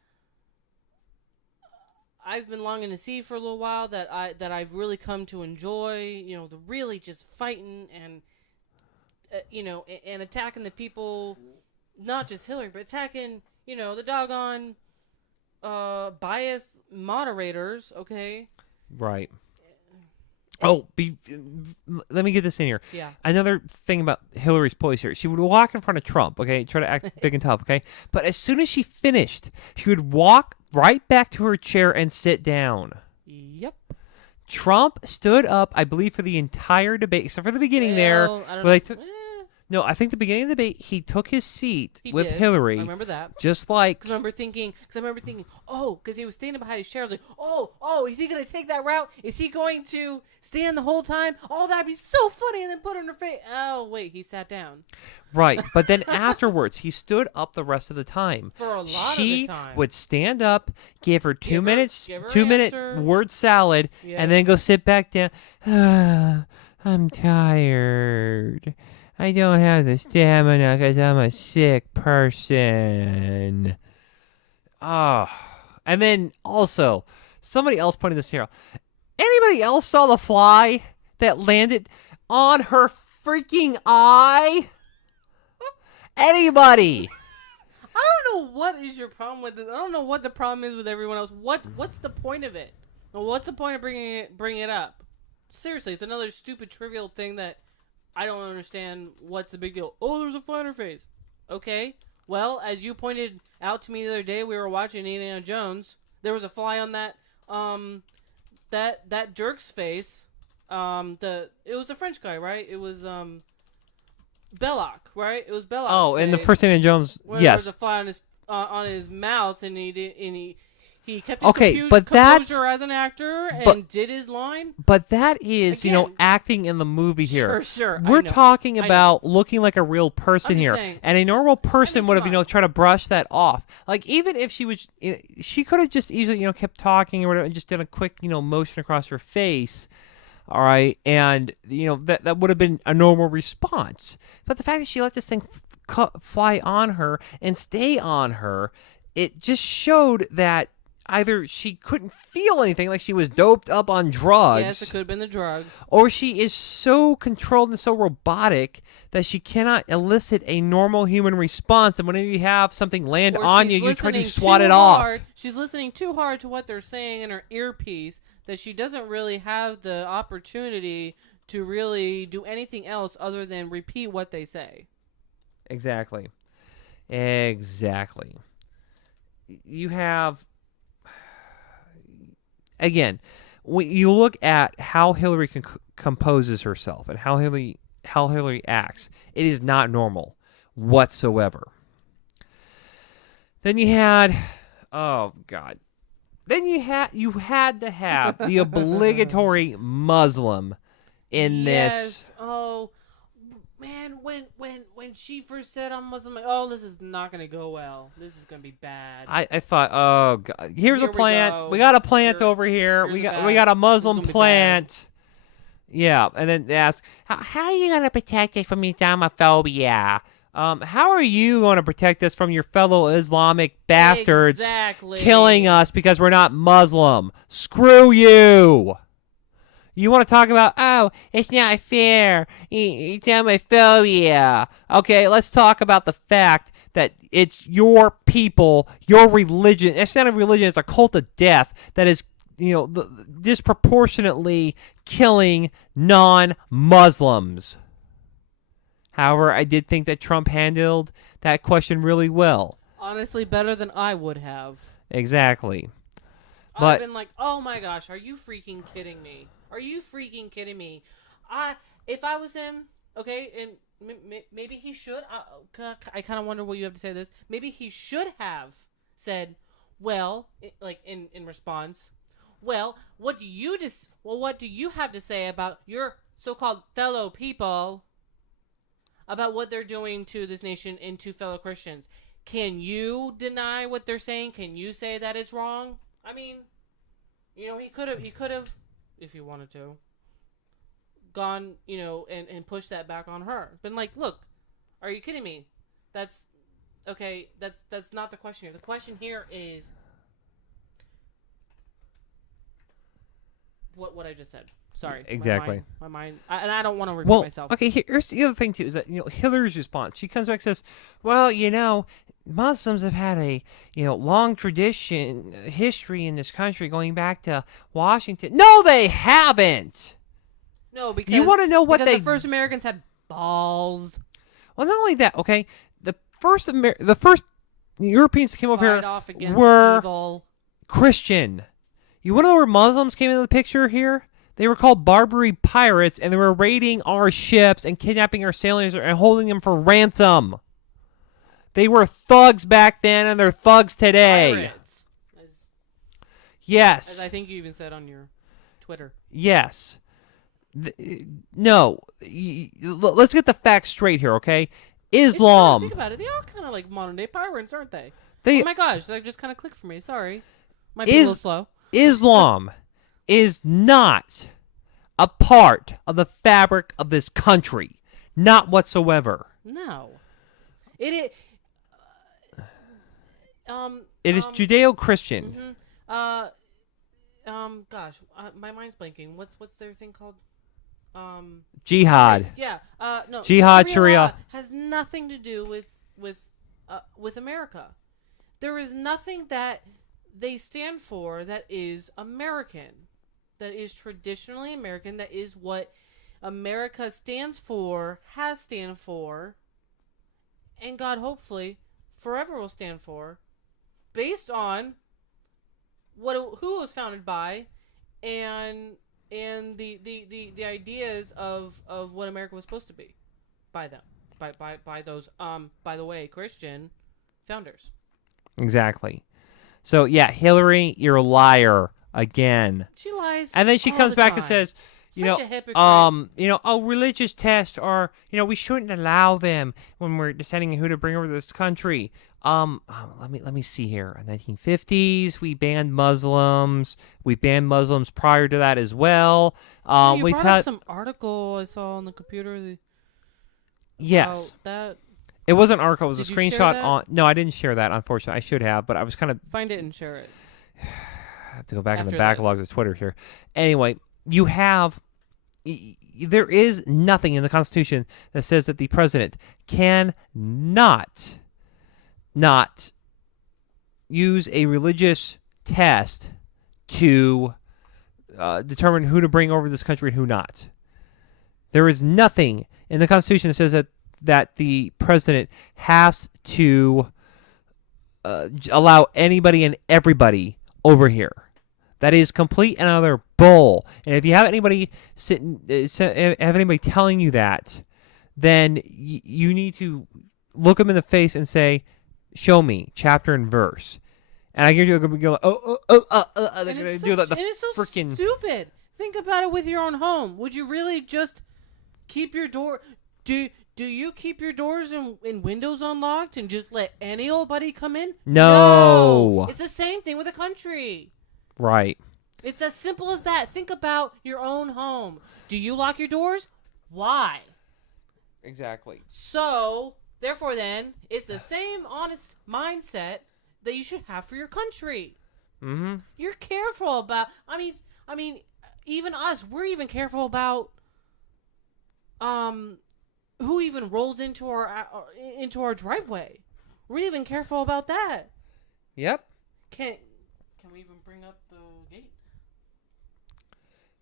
I've been longing to see for a little while, that I've really come to enjoy. The really just fighting and and attacking the people, not just Hillary, but attacking the doggone biased moderators. Okay. Right. Oh, let me get this in here. Yeah. Another thing about Hillary's poise here. She would walk in front of Trump, okay? Try to act big and tough, okay? But as soon as she finished, she would walk right back to her chair and sit down. Yep. Trump stood up, I believe, for the entire debate, except for the beginning No, I think the beginning of the debate, he took his seat with Hillary. I remember that. Just like... Because I remember thinking, because he was standing behind his chair. I was like, oh, is he going to take that route? Is he going to stand the whole time? Oh, that'd be so funny. And then put it in her face. Oh, wait, he sat down. Right. But then afterwards, he stood up the rest of the time. For a lot of the time. She would stand up, give her 2 minutes, give her 2-minute answer. word salad, and then go sit back down. I'm tired. I don't have the stamina because I'm a sick person. And then also, somebody else pointed this here. Anybody else saw the fly that landed on her freaking eye? Anybody? I don't know what is your problem with this. I don't know what the problem is with everyone else. What's the point of it? What's the point of bringing it up? Seriously, it's another stupid, trivial thing that I don't understand. What's the big deal? Oh, there's a fly on her face. Okay. Well, as you pointed out to me the other day, we were watching Indiana Jones. There was a fly on that that jerk's face. It was a French guy, right? It was Belloc, right? It was Belloc. Oh, in the first Indiana Jones, yes. There was a fly on his mouth, and he kept his composure as an actor and did his line. But that is, acting in the movie here. Sure. We're talking about looking like a real person here. Saying, and a normal person would have, tried to brush that off. Like, even if she could have just easily, kept talking or whatever and just did a quick, motion across her face. All right. And, that would have been a normal response. But the fact that she let this thing fly on her and stay on her, it just showed that either she couldn't feel anything, like she was doped up on drugs. Yes, it could have been the drugs. Or she is so controlled and so robotic that she cannot elicit a normal human response. And whenever you have something land on you, you try to swat it off. She's listening too hard to what they're saying in her earpiece that she doesn't really have the opportunity to really do anything else other than repeat what they say. Exactly. You have... Again, when you look at how Hillary composes herself and how Hillary how Hillary acts. It is not normal whatsoever. Then you had, oh God. Then you had to have the obligatory Muslim in this. Oh, man, when she first said I'm Muslim, like, oh, this is not gonna go well. This is gonna be bad. I thought, oh God, here's Here a plant. we go. We got a plant over here. We got a Muslim plant. Yeah, and then they ask, how are you gonna protect us from Islamophobia? How are you going to protect us from your fellow Islamic bastards killing us because we're not Muslim? Screw you! You want to talk about, oh, it's not fair, Islamophobia. Okay, let's talk about the fact that it's your people, your religion. It's not a religion, it's a cult of death that is, disproportionately killing non-Muslims. However, I did think that Trump handled that question really well. Honestly, better than I would have. Exactly. I've been like, oh my gosh, are you freaking kidding me? Are you freaking kidding me? If I was him, okay, and maybe he should. I kind of wonder what you have to say to this. Maybe he should have said, well, like in response, well, what do you have to say about your so-called fellow people? About what they're doing to this nation and to fellow Christians. Can you deny what they're saying? Can you say that it's wrong? I mean, he could have, if he wanted to, gone, and pushed that back on her. Been like, look, are you kidding me? That's not the question here. The question here is what I just said. Sorry. Exactly. My mind and I don't want to repeat myself. Okay, here's the other thing, too, is that, Hillary's response. She comes back and says, well, Muslims have had a, long history in this country going back to Washington. No, they haven't! No, because you want to know what the first Americans had balls. Well, not only that, okay? The first Europeans that came over here were evil. Christian. You want to know where Muslims came into the picture here? They were called Barbary pirates, and they were raiding our ships and kidnapping our sailors and holding them for ransom. They were thugs back then, and they're thugs today. Pirates. Yes. As I think you even said on your Twitter. Yes. No. Let's get the facts straight here, okay? Islam. Think about it. They are kind of like modern-day pirates, aren't they? Oh my gosh, that just kind of clicked for me. Sorry. Might be a little slow. Islam is not a part of the fabric of this country. Not whatsoever. No. It is... it is Judeo-Christian. Mm-hmm. Gosh, my mind's blanking. What's their thing called? Jihad. Yeah. No. Jihad, Sharia has nothing to do with America. There is nothing that they stand for that is American, that is traditionally American, that is what America stands for, has stand for, and God hopefully forever will stand for, based on who it was founded by, and the ideas of what America was supposed to be by them, by those by the way, Christian founders. Exactly. So yeah, Hillary, you're a liar again. She lies. And then she comes back and says, Such a hypocrite. religious tests are, we shouldn't allow them when we're deciding who to bring over to this country. Let me see here. In the 1950s, we banned Muslims. We banned Muslims prior to that as well. You brought up some article I saw on the computer. Yes. That. It wasn't an article. It was a Did you share screenshot that? on. No, I didn't share that. Unfortunately, I should have, but I was kind of Find it and share it. I have to go back in the After backlogs this. of Twitter here. Anyway, you have. There is nothing in the Constitution that says that the president can not use a religious test to determine who to bring over this country and who not. There is nothing in the Constitution that says that the president has to allow anybody and everybody over here. That is complete and utter bull. And if you have anybody telling you that, then you need to look them in the face and say, "Show me chapter and verse." And I guarantee you're gonna go like, they're gonna do that. And it's so freaking stupid. Think about it with your own home. Would you really just keep your door? Do you keep your doors and windows unlocked and just let any old buddy come in? No. It's the same thing with a country. Right. It's as simple as that. Think about your own home. Do you lock your doors? Why? Exactly. So, therefore then, it's the same honest mindset that you should have for your country. Mm-hmm. You're careful about, I mean, even us, we're even careful about who even rolls into our driveway. We're even careful about that. Yep. Can we even bring up the gate?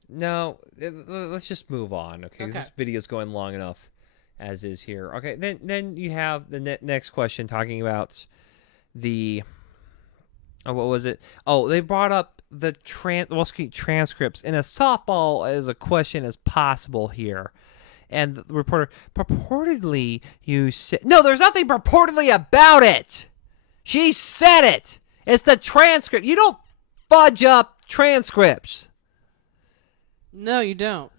No, let's just move on, okay? 'Cause this video's going long enough as is here. Okay, then you have the next question talking about the what was it? Oh, they brought up the transcripts in a softball as a question as possible here. And the reporter, purportedly, you said... No, there's nothing purportedly about it. She said it. It's the transcript. You don't fudge up transcripts. No, you don't.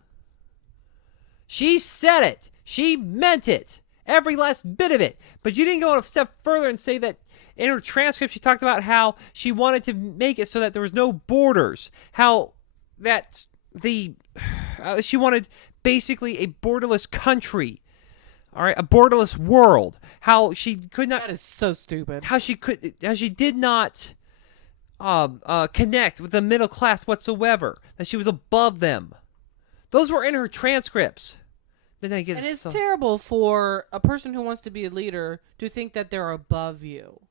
She said it. She meant it. Every last bit of it. But you didn't go a step further and say that in her transcript she talked about how she wanted to make it so that there was no borders. How that she wanted basically a borderless country. All right, a borderless world. How she could not... That is so stupid. How she did not connect with the middle class whatsoever. That she was above them. Those were in her transcripts. And it's terrible for a person who wants to be a leader to think that they're above you.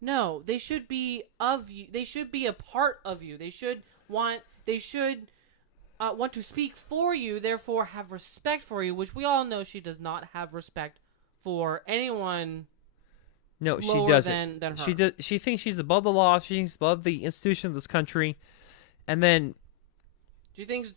No, they should be of you. They should be a part of you. They should want to speak for you, therefore have respect for you, which we all know she does not have respect for anyone. No, she doesn't. Than her. She thinks she's above the law. She thinks above the institution of this country, and then she thinks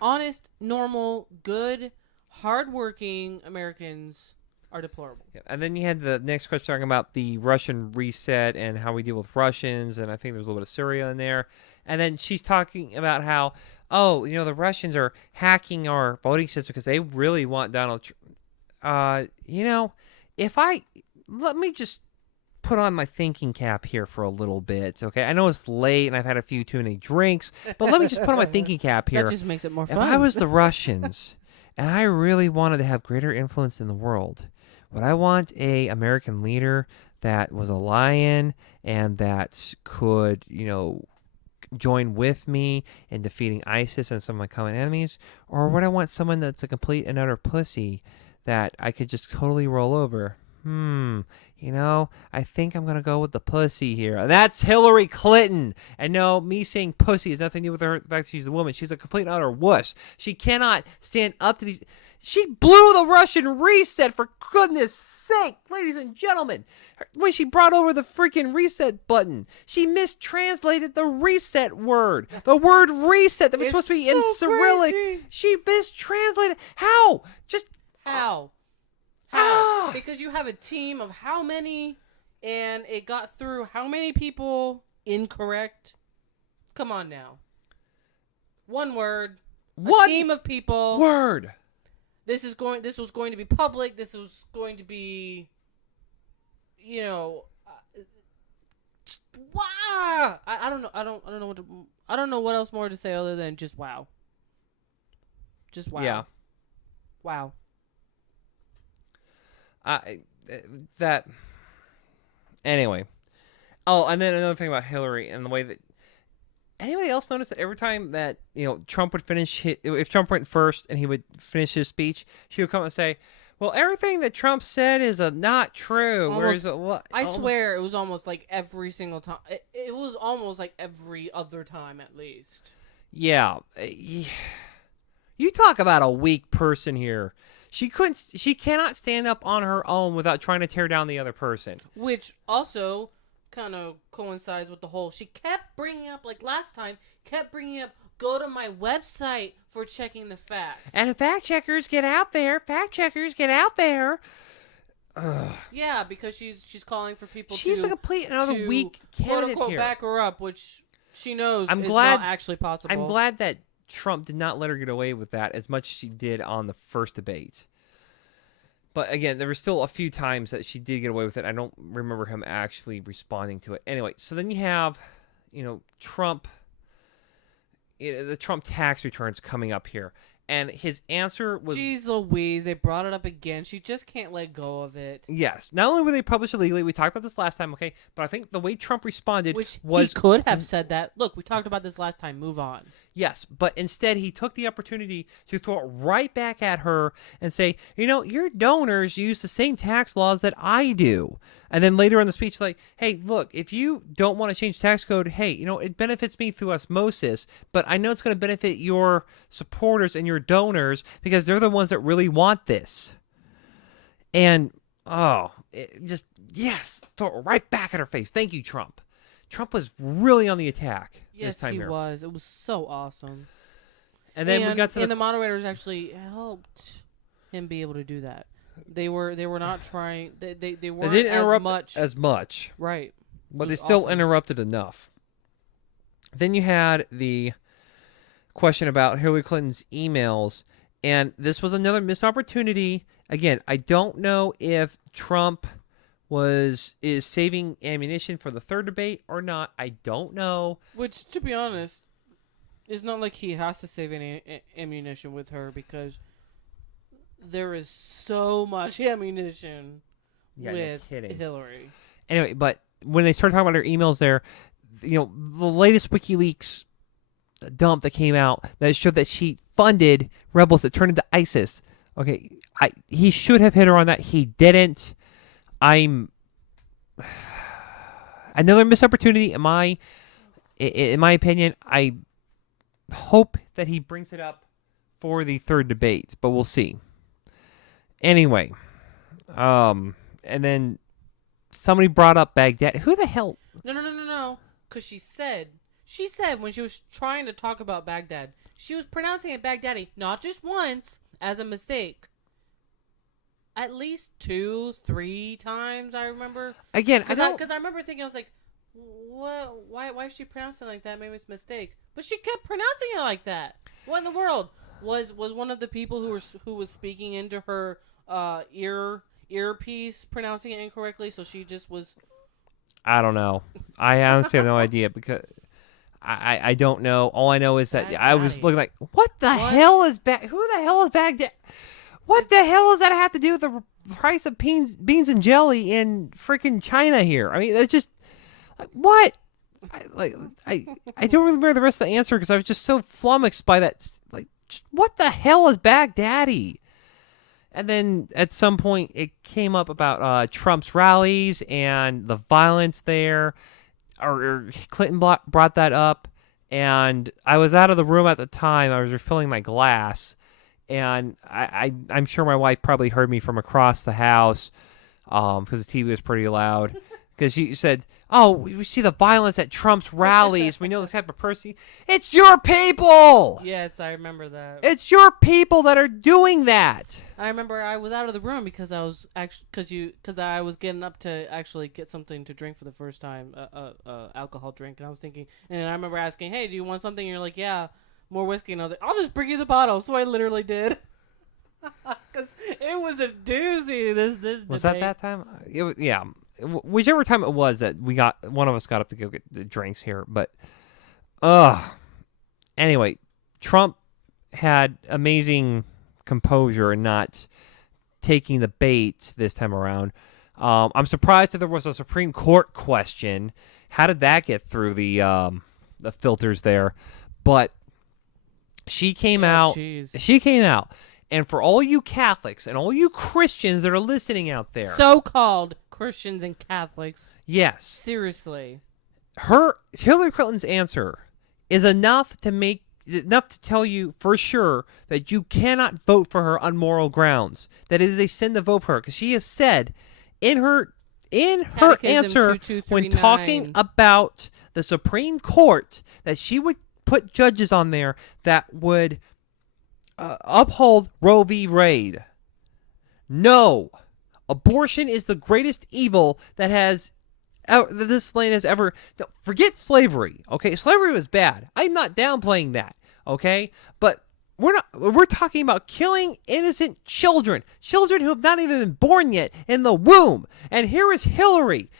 honest, normal, good, hardworking Americans are deplorable. Yeah. And then you had the next question talking about the Russian reset and how we deal with Russians, and I think there's a little bit of Syria in there. And then she's talking about how, the Russians are hacking our voting system because they really want Donald Trump. Let me just put on my thinking cap here for a little bit, okay? I know it's late and I've had a few too many drinks, but let me just put on my thinking cap here. That just makes it more fun. If I was the Russians and I really wanted to have greater influence in the world, would I want a American leader that was a lion and that could, join with me in defeating ISIS and some of my common enemies? Or would I want someone that's a complete and utter pussy that I could just totally roll over? I think I'm going to go with the pussy here. That's Hillary Clinton. And no, me saying pussy has nothing to do with the fact that she's a woman. She's a complete and utter wuss. She cannot stand up to these... She blew the Russian reset, for goodness sake, ladies and gentlemen. When she brought over the freaking reset button, she mistranslated the reset word. The word reset that was supposed to be in Cyrillic. Crazy. She mistranslated. How? How? Because you have a team of how many, and it got through how many people incorrect? Come on now. One word. A team of people. Word. This was going to be public. This was going to be, wow. I don't know. I don't know what else more to say other than just wow. Just wow. Yeah. Wow. Anyway. Oh, and then another thing about Hillary and the way that... Anybody else notice that every time that, Trump would finish... if Trump went first and he would finish his speech, she would come and say, well, everything that Trump said is not true. I swear it was almost like every single time. It was almost like every other time at least. Yeah. You talk about a weak person here. She cannot stand up on her own without trying to tear down the other person. Which also kind of coincides with the whole, she kept bringing up, like last time, Go to my website for checking the facts. And fact checkers get out there. Fact checkers get out there. Ugh. Yeah, because she's calling for people She's to... a complete another to, weak candidate quote-unquote, here. back her up, which she knows I'm is glad, not actually possible. I'm glad that Trump did not let her get away with that as much as she did on the first debate. But again, there were still a few times that she did get away with it. I don't remember him actually responding to it. Anyway, so then you have, Trump, the Trump tax returns coming up here. And his answer was... Jeez Louise, they brought it up again. She just can't let go of it. Yes. Not only were they published illegally, we talked about this last time, okay? But I think the way Trump responded Which was... he could have said that. Look, we talked about this last time. Move on. Yes, but instead he took the opportunity to throw it right back at her and say, your donors use the same tax laws that I do. And then later in the speech, like, hey, look, if you don't want to change tax code, hey, it benefits me through osmosis, but I know it's going to benefit your supporters and your donors because they're the ones that really want this. And, yes, throw it right back at her face. Thank you, Trump. Trump was really on the attack this time here. Yes, he was. It was so awesome. And then we got to the moderators actually helped him be able to do that. They were not trying. They weren't they didn't interrupt as much. Right. But they still interrupted enough. Then you had the question about Hillary Clinton's emails, and this was another missed opportunity. Again, I don't know if Trump is saving ammunition for the third debate or not. I don't know. Which, to be honest, it's not like he has to save any ammunition with her because there is so much ammunition with Hillary. Anyway, but when they started talking about her emails there, the latest WikiLeaks dump that came out that showed that she funded rebels that turned into ISIS. Okay, he should have hit her on that. He didn't. Another missed opportunity in my opinion. I hope that he brings it up for the third debate, but we'll see. Anyway, and then somebody brought up Baghdad. Who the hell? No. Because she said when she was trying to talk about Baghdad, she was pronouncing it Baghdadi, not just once as a mistake. At least 2-3 times, I remember. Again, because I remember thinking, I was like, what? Why is she pronouncing it like that? Maybe it's a mistake. But she kept pronouncing it like that. What in the world? Was one of the people who was speaking into her earpiece pronouncing it incorrectly? So she just was. I don't know. I honestly have no idea because I don't know. All I know is that I was looking like, what the hell is who the hell is Baghdad? What the hell does that have to do with the price of beans and jelly in freaking China here? I mean, it's just what? I don't remember the rest of the answer because I was just so flummoxed by that. Like, what the hell is Baghdadi? And then at some point it came up about Trump's rallies and the violence there, or Clinton brought that up, and I was out of the room at the time. I was refilling my glass. And I'm sure my wife probably heard me from across the house because the TV was pretty loud. Because she said, oh, we see the violence at Trump's rallies. We know the type of person. It's your people! Yes, I remember that. It's your people that are doing that. I remember I was out of the room because I was because I was getting up to actually get something to drink for the first time, alcohol drink. And I was thinking, and I remember asking, hey, do you want something? And you're like, yeah. More whiskey, and I was like, I'll just bring you the bottle. So I literally did. Because it was a doozy, this Was debate. that time? It was, yeah. Whichever time it was that one of us got up to go get the drinks here. But, anyway, Trump had amazing composure and not taking the bait this time around. I'm surprised that there was a Supreme Court question. How did that get through the filters there? But she came out. She came out. And for all you Catholics and all you Christians that are listening out there. So-called Christians and Catholics. Yes. Seriously. Hillary Clinton's answer is enough to tell you for sure that you cannot vote for her on moral grounds. That it is a sin to vote for her. Because she has said in her answer when talking about the Supreme Court that she would put judges on there that would uphold Roe v. Wade. No. Abortion is the greatest evil that this land has ever. Forget slavery. Okay, slavery was bad. I'm not downplaying that. Okay, but we're talking about killing innocent children who have not even been born yet in the womb. And here is Hillary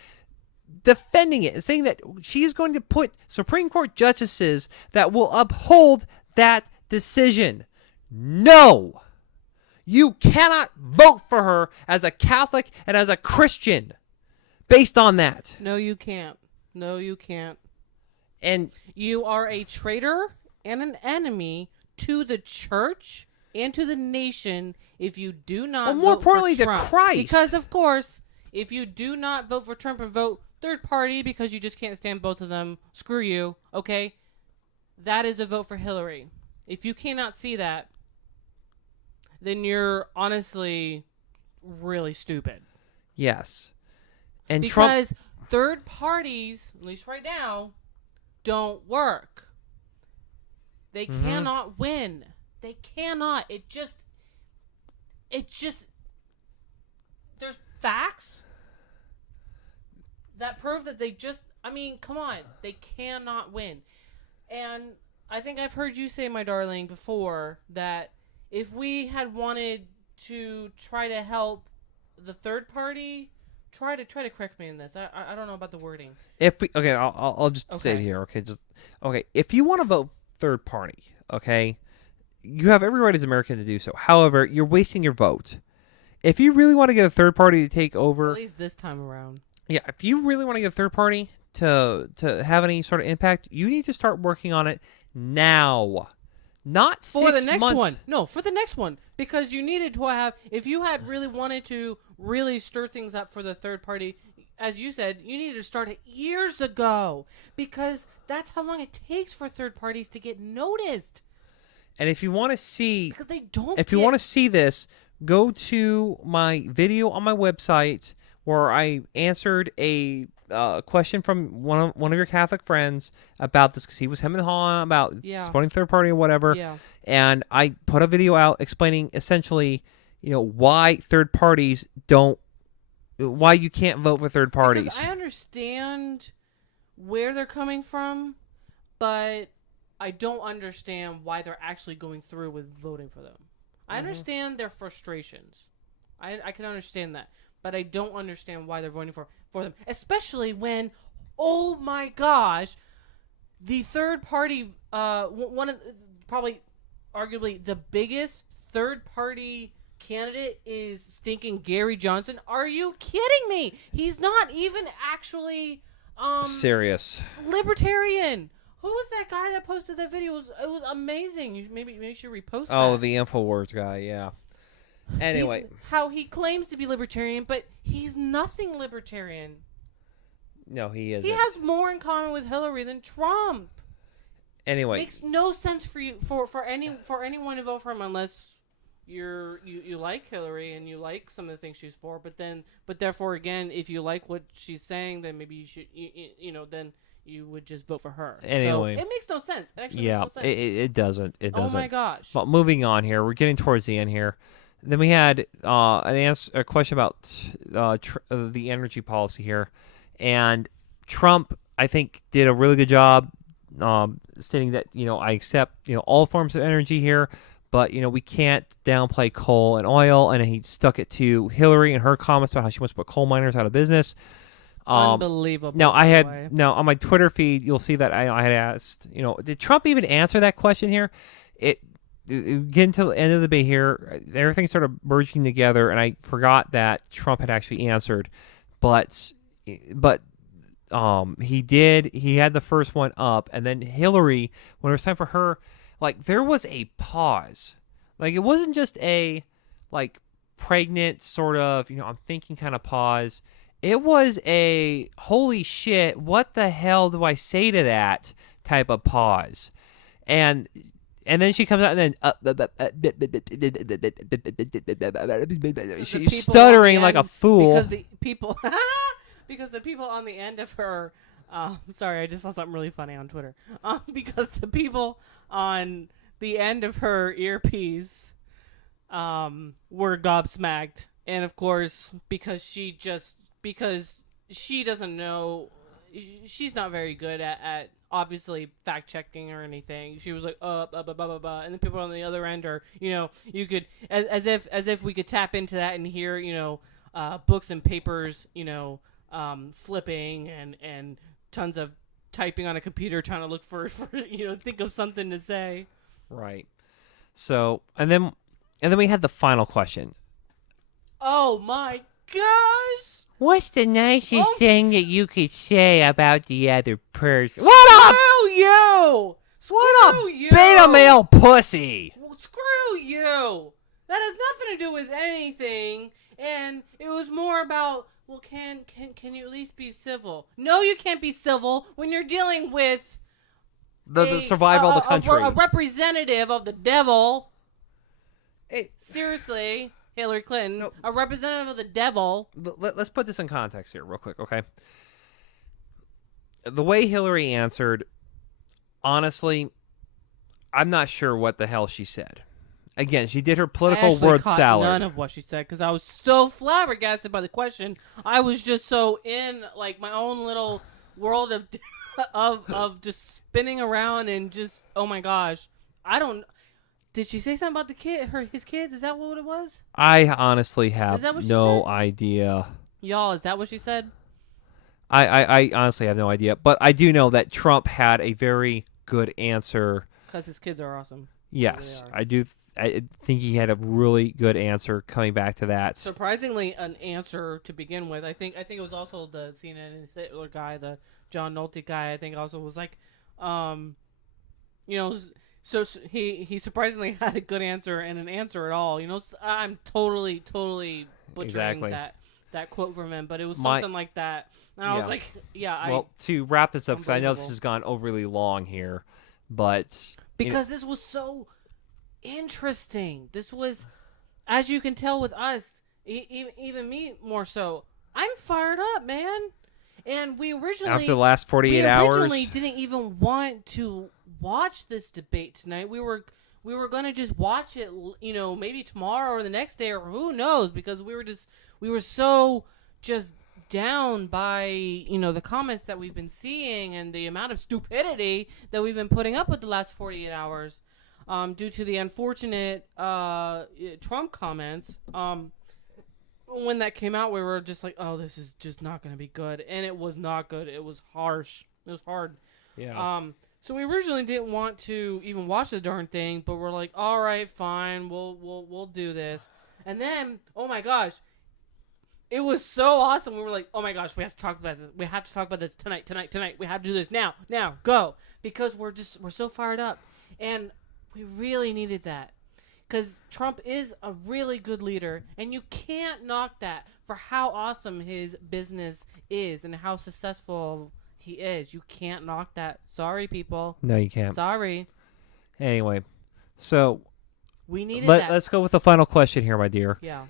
defending it and saying that she's going to put Supreme Court justices that will uphold that decision. No. You cannot vote for her as a Catholic and as a Christian based on that. No, you can't. No, you can't. And you are a traitor and an enemy to the church and to the nation if you do not vote more importantly, for Trump. to Christ. Because, of course, if you do not vote for Trump and vote third party because you just can't stand both of them, screw you, okay? That is a vote for Hillary. If you cannot see that, then you're honestly really stupid. Yes. And because third parties, at least right now, don't work. They cannot win. They cannot. It just there's facts that prove that come on, they cannot win. And I think I've heard you say, my darling, before that if we had wanted to try to help the third party, try to correct me in this. I don't know about the wording. I'll just say it here. Okay, if you want to vote third party, okay, you have every right as an American to do so. However, you're wasting your vote. If you really want to get a third party to take over, at least this time around. Yeah, if you really want to get a third party to have any sort of impact, you need to start working on it now. Not 6 months. For the next one. No, for the next one. Because you needed to have, if you had really wanted to really stir things up for the third party, as you said, you needed to start it years ago. Because that's how long it takes for third parties to get noticed. And if you want to see, because they don't. If you want to see this, go to my video on my website where I answered a question from one of your Catholic friends about this, because he was hemming and hawing about supporting third party or whatever. Yeah. And I put a video out explaining essentially, why third parties why you can't vote for third parties. Because I understand where they're coming from, but I don't understand why they're actually going through with voting for them. I understand their frustrations. I can understand that. But I don't understand why they're voting for them. Especially when, oh my gosh, the third party, one of probably arguably the biggest third party candidate is stinking Gary Johnson. Are you kidding me? He's not even actually serious libertarian. Who was that guy that posted that video? It was amazing. Maybe you should repost that. Oh, the InfoWars guy, yeah. Anyway. How he claims to be libertarian, but he's nothing libertarian. No, he isn't. He has more in common with Hillary than Trump. Anyway. Makes no sense for you for anyone to vote for him unless you like Hillary and you like some of the things she's for, but therefore again, if you like what she's saying, then maybe you should then you would just vote for her. Anyway. So it makes no sense. It actually makes no sense. It doesn't. It doesn't. Oh my gosh. But moving on here, we're getting towards the end here. Then we had a question about the energy policy here, and Trump, I think, did a really good job stating that I accept all forms of energy here, but we can't downplay coal and oil, and he stuck it to Hillary and her comments about how she wants to put coal miners out of business. Unbelievable. Now on my Twitter feed, you'll see that I had asked, did Trump even answer that question here? Getting to the end of the debate here, everything started merging together, and I forgot that Trump had actually answered, but he did. He had the first one up, and then Hillary, when it was time for her, there was a pause. It wasn't just a pregnant sort of I'm thinking kind of pause. It was a holy shit, what the hell do I say to that type of pause. And then she comes out and then she's stuttering like a fool. Because the people on the end of her Sorry, I just saw something really funny on Twitter. Because the people on the end of her earpiece were gobsmacked, and of course, because she doesn't know, she's not very good at obviously fact checking or anything. She was like, blah, blah, blah, blah, blah, and the people on the other end are, you could as if we could tap into that and hear, books and papers, flipping and tons of typing on a computer trying to look for think of something to say. Right. So, and then we had the final question. Oh my gosh! What's the nicest thing that you could say about the other person? Screw you! Screw you! Beta male pussy! Well, screw you! That has nothing to do with anything, and it was more about, well, can you at least be civil? No, you can't be civil when you're dealing with the survival of the country. A representative of the devil. Seriously, Hillary Clinton, no. A representative of the devil. Let's put this in context here real quick, okay? The way Hillary answered, honestly, I'm not sure what the hell she said. Again, she did her political word salad. None of what she said because I was so flabbergasted by the question. I was just so in like my own little world of of just spinning around and just, oh my gosh, I don't. Did she say something about his kids? Is that what it was? I honestly have no idea. Y'all, is that what she said? I honestly have no idea, but I do know that Trump had a very good answer. Because his kids are awesome. Yes, I do. I think he had a really good answer coming back to that. Surprisingly, an answer to begin with. I think it was also the CNN guy, the John Nolte guy. I think also was like, so he surprisingly had a good answer and an answer at all. I'm totally butchering that quote from him, but it was something like that. And I was like, yeah. Well, to wrap this up, because I know this has gone overly long here, but because this was so interesting. This was, as you can tell with us, even me more so. I'm fired up, man. And we originally, after the last 48 hours, originally didn't even want to watch this debate tonight. We were going to just watch it, maybe tomorrow or the next day or who knows, because we were so just down by, the comments that we've been seeing and the amount of stupidity that we've been putting up with the last 48 hours. Due to the unfortunate Trump comments. When that came out, we were just like, oh, this is just not going to be good. And it was not good. It was harsh. It was hard. Yeah. So we originally didn't want to even watch the darn thing, but we're like, all right, fine, we'll do this. And then, oh my gosh, it was so awesome. We were like, oh my gosh, we have to talk about this. We have to talk about this tonight. We have to do this now, go. Because we're so fired up. And we really needed that because Trump is a really good leader, and you can't knock that for how awesome his business is and how successful he is. You can't knock that. Sorry, people. No, you can't. Sorry. Anyway, so we needed that. Let's go with the final question here, my dear. Yeah.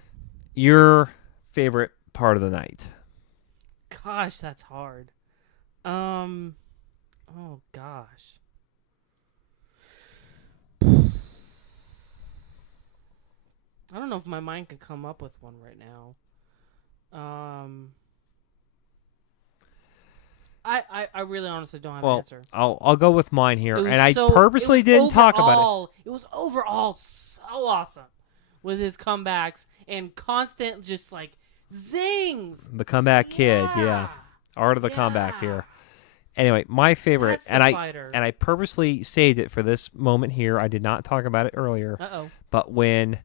Your favorite part of the night? Gosh, that's hard. Oh gosh. I don't know if my mind can come up with one right now. I really honestly don't have an answer. I'll go with mine here, and I purposely didn't talk about it. It was overall so awesome with his comebacks and constant just like zings. The comeback kid, yeah. Art of the comeback here. Anyway, my favorite, and I purposely saved it for this moment here. I did not talk about it earlier. But when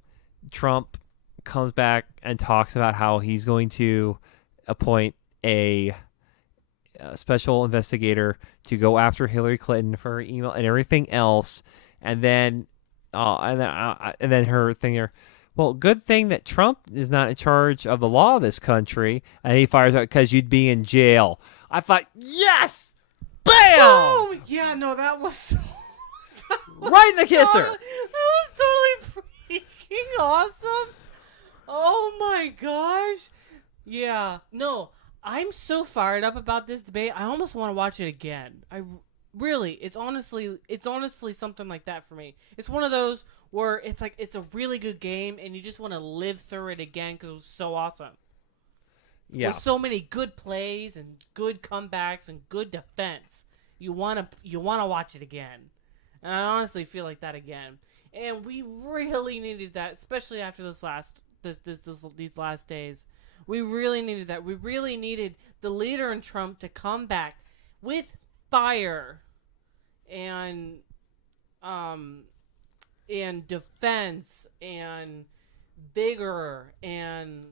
Trump comes back and talks about how he's going to appoint a special investigator to go after Hillary Clinton for her email and everything else, and then her thing there. Well, good thing that Trump is not in charge of the law of this country, and he fires out because you'd be in jail. I thought, yes, bam! Oh, yeah, no, that was right in the kisser. That was totally freaking awesome. Oh my gosh. Yeah. No, I'm so fired up about this debate. I almost want to watch it again. Really, it's honestly something like that for me. It's one of those where it's like it's a really good game and you just want to live through it again because it was so awesome. Yeah. With so many good plays and good comebacks and good defense, you wanna watch it again. And I honestly feel like that again. And we really needed that, especially after these last days. We really needed that. We really needed the leader in Trump to come back with fire and defense and vigor and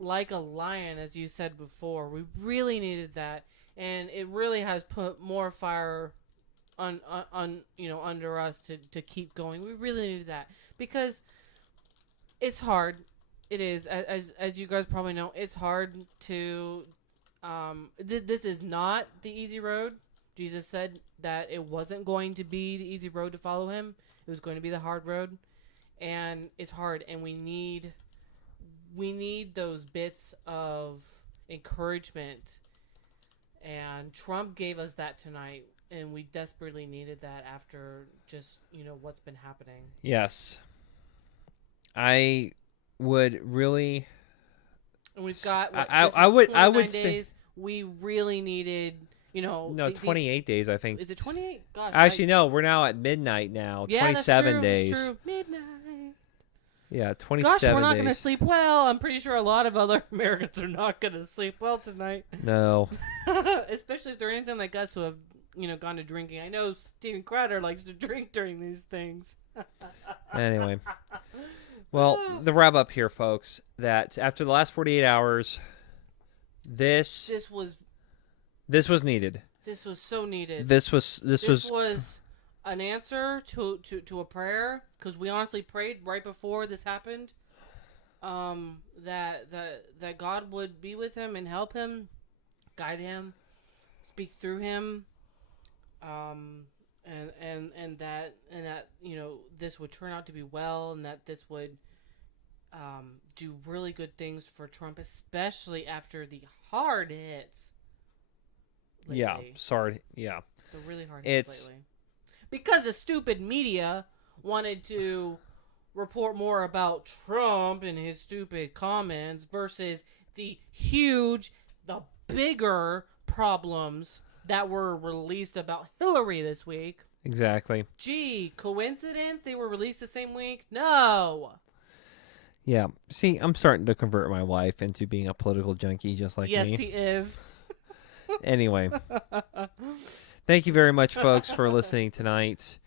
like a lion, as you said before. We really needed that, and it really has put more fire on under us to keep going. We really needed that because it's hard. It is, as you guys probably know, it's hard to. This is not the easy road. Jesus said that it wasn't going to be the easy road to follow him. It was going to be the hard road, and it's hard. And we need those bits of encouragement. And Trump gave us that tonight, and we desperately needed that after just what's been happening. Yes, I would really. And we've got. I would days. say we really needed. No, 28 days, I think. Is it 28? Gosh. Actually, no, we're now at midnight now. Yeah, 27 days. That's true. Midnight. Yeah, 27 Gosh, we're not days. going to sleep well. I'm pretty sure a lot of other Americans are not going to sleep well tonight. No. Especially if they're anything like us who have, gone to drinking. I know Steven Crowder likes to drink during these things. Anyway. Well, the wrap up here, folks, that after the last 48 hours, this was needed. This was so needed. This was an answer to a prayer, because we honestly prayed right before this happened, that God would be with him and help him, guide him, speak through him, and that this would turn out to be well, and that this would do really good things for Trump, especially after the hard hits lately. Yeah, sorry. Yeah. The really hard hits lately. Because the stupid media wanted to report more about Trump and his stupid comments versus the bigger problems that were released about Hillary this week. Exactly. Gee, coincidence? They were released the same week? No. Yeah. See, I'm starting to convert my wife into being a political junkie just like me. Yes, he is. Anyway. Thank you very much, folks, for listening tonight.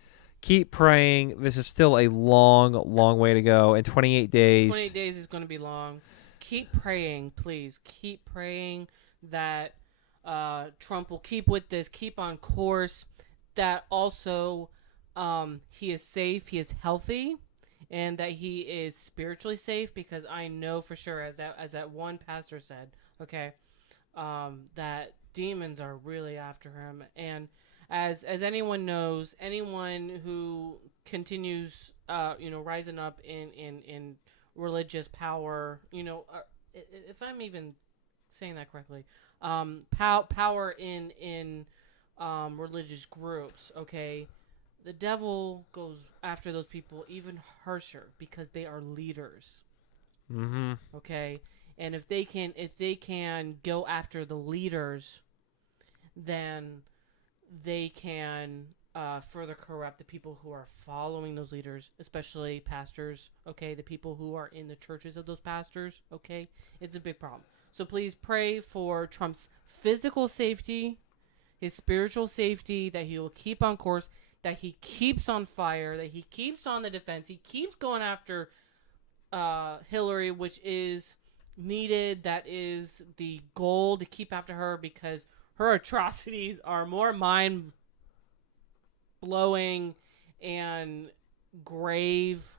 Keep praying. This is still a long, long way to go. In 28 days. 28 days is going to be long. Keep praying, please. Keep praying that Trump will keep with this, keep on course, that also he is safe, he is healthy, and that he is spiritually safe, because I know for sure, as that one pastor said, okay, that demons are really after him. And as anyone knows, anyone who continues rising up in religious power, if I'm even saying that correctly, power in religious groups, okay, the devil goes after those people even harsher, because they are leaders. Mm-hmm. Okay. And if they can go after the leaders, then they can further corrupt the people who are following those leaders, especially pastors, okay? The people who are in the churches of those pastors, okay? It's a big problem. So please pray for Trump's physical safety, his spiritual safety, that he will keep on course, that he keeps on fire, that he keeps on the defense, he keeps going after Hillary, which is needed. That is the goal, to keep after her, because her atrocities are more mind-blowing and grave.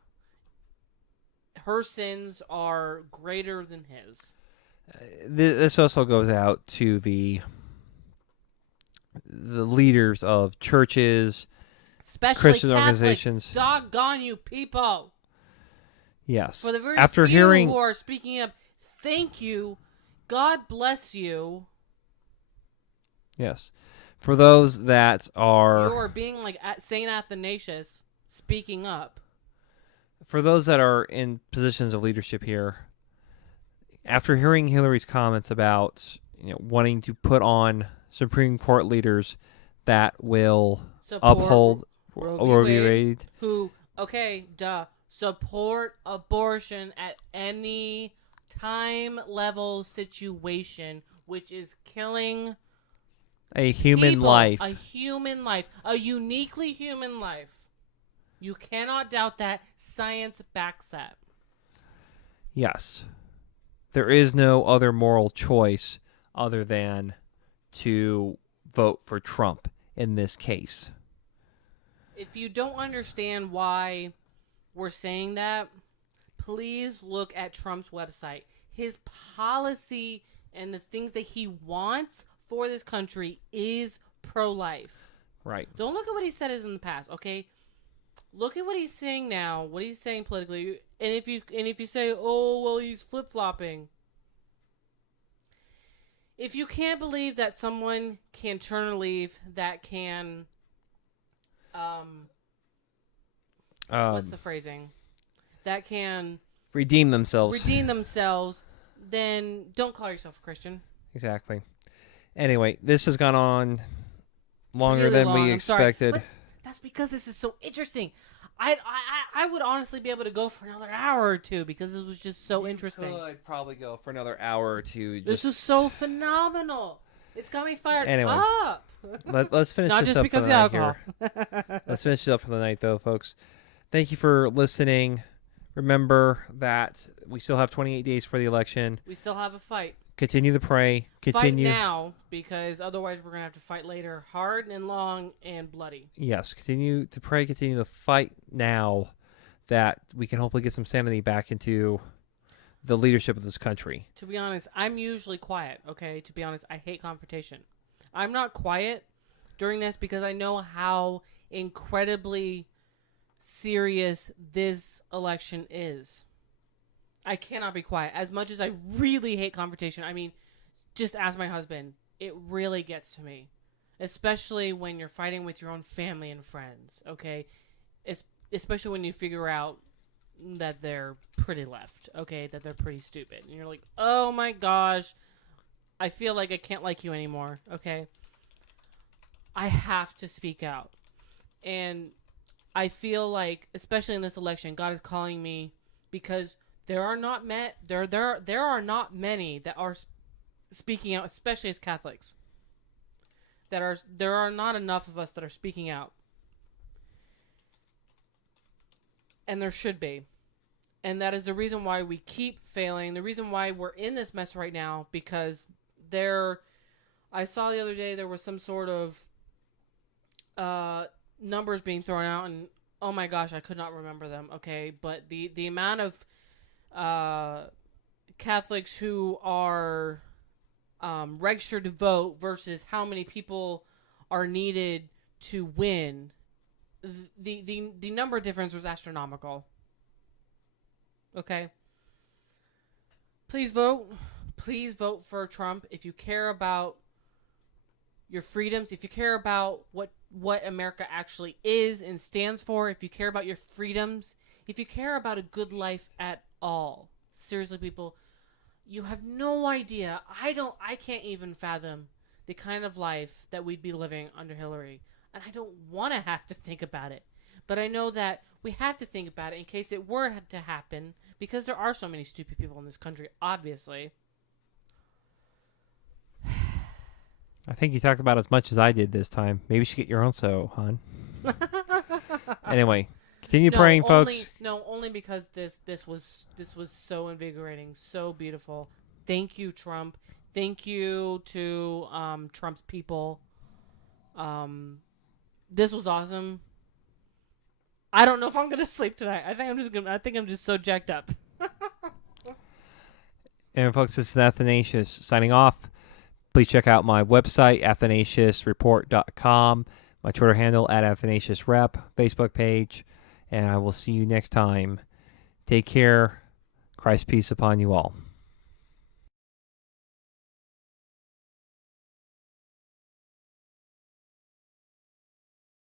Her sins are greater than his. This also goes out to the leaders of churches, especially Christian Catholic, organizations. Doggone you people. Yes. For the very After few hearing who are speaking up, thank you. God bless you. Yes. For those that are... You're being like Saint Athanasius, speaking up. For those that are in positions of leadership here, after hearing Hillary's comments about wanting to put on Supreme Court leaders that will uphold Roe v. Wade, who, support abortion at any time, level, situation, which is killing a human people, life. a human life, a uniquely human life. You cannot doubt that. Science backs that. Yes. There is no other moral choice other than to vote for Trump in this case. If you don't understand why we're saying that, please look at Trump's website. His policy and the things that he wants for this country is pro-life. Right. Don't look at what he said is in the past, okay? Look at what he's saying now, what he's saying politically, and if you say, "Oh, well, he's flip-flopping." If you can't believe that someone can turn a leaf, that can what's the phrasing? That can redeem themselves. Then don't call yourself a Christian. Exactly. Anyway, this has gone on longer Really than long. we expected. But that's because this is so interesting. I would honestly be able to go for another hour or two because this was just so interesting. Could probably go for another hour or two. This is so phenomenal. It's got me fired up. Let's finish Not this just up because for the of the night alcohol. here. Let's finish it up for the night, though, folks. Thank you for listening. Remember that we still have 28 days for the election. We still have a fight. Continue to pray. Fight now, because otherwise we're going to have to fight later. Hard and long and bloody. Yes, continue to pray. Continue to fight now that we can hopefully get some sanity back into the leadership of this country. To be honest, I'm usually quiet, okay? To be honest, I hate confrontation. I'm not quiet during this because I know how incredibly serious this election is. I cannot be quiet. As much as I really hate confrontation, I mean, just ask my husband. It really gets to me. Especially when you're fighting with your own family and friends, okay? Especially when you figure out that they're pretty left, okay? That they're pretty stupid. And you're like, oh my gosh, I feel like I can't like you anymore, okay? I have to speak out. And I feel like, especially in this election, God is calling me because there are not many that are speaking out, especially as Catholics. There are not enough of us that are speaking out. And there should be. And that is the reason why we keep failing. The reason why we're in this mess right now, because I saw the other day there was some sort of numbers being thrown out, and oh my gosh, I could not remember them. Okay, but the amount of Catholics who are registered to vote versus how many people are needed to win, the number difference was astronomical. Okay, please vote. Please vote for Trump if you care about your freedoms, if you care about what America actually is and stands for, if you care about your freedoms, if you care about a good life at all. Seriously, people, you have no idea. I can't even fathom the kind of life that we'd be living under Hillary. And I don't want to have to think about it. But I know that we have to think about it in case it were to happen, because there are so many stupid people in this country, obviously. I think you talked about as much as I did this time. Maybe you should get your own hon. Anyway, continue praying, folks. Only because this was so invigorating, so beautiful. Thank you, Trump. Thank you to Trump's people. This was awesome. I don't know if I'm gonna sleep tonight. I think I'm just so jacked up. And folks, this is Athanasius signing off. Please check out my website, athanasiusreport.com, my Twitter handle @athanasiusrep, Facebook page, and I will see you next time. Take care. Christ's peace upon you all.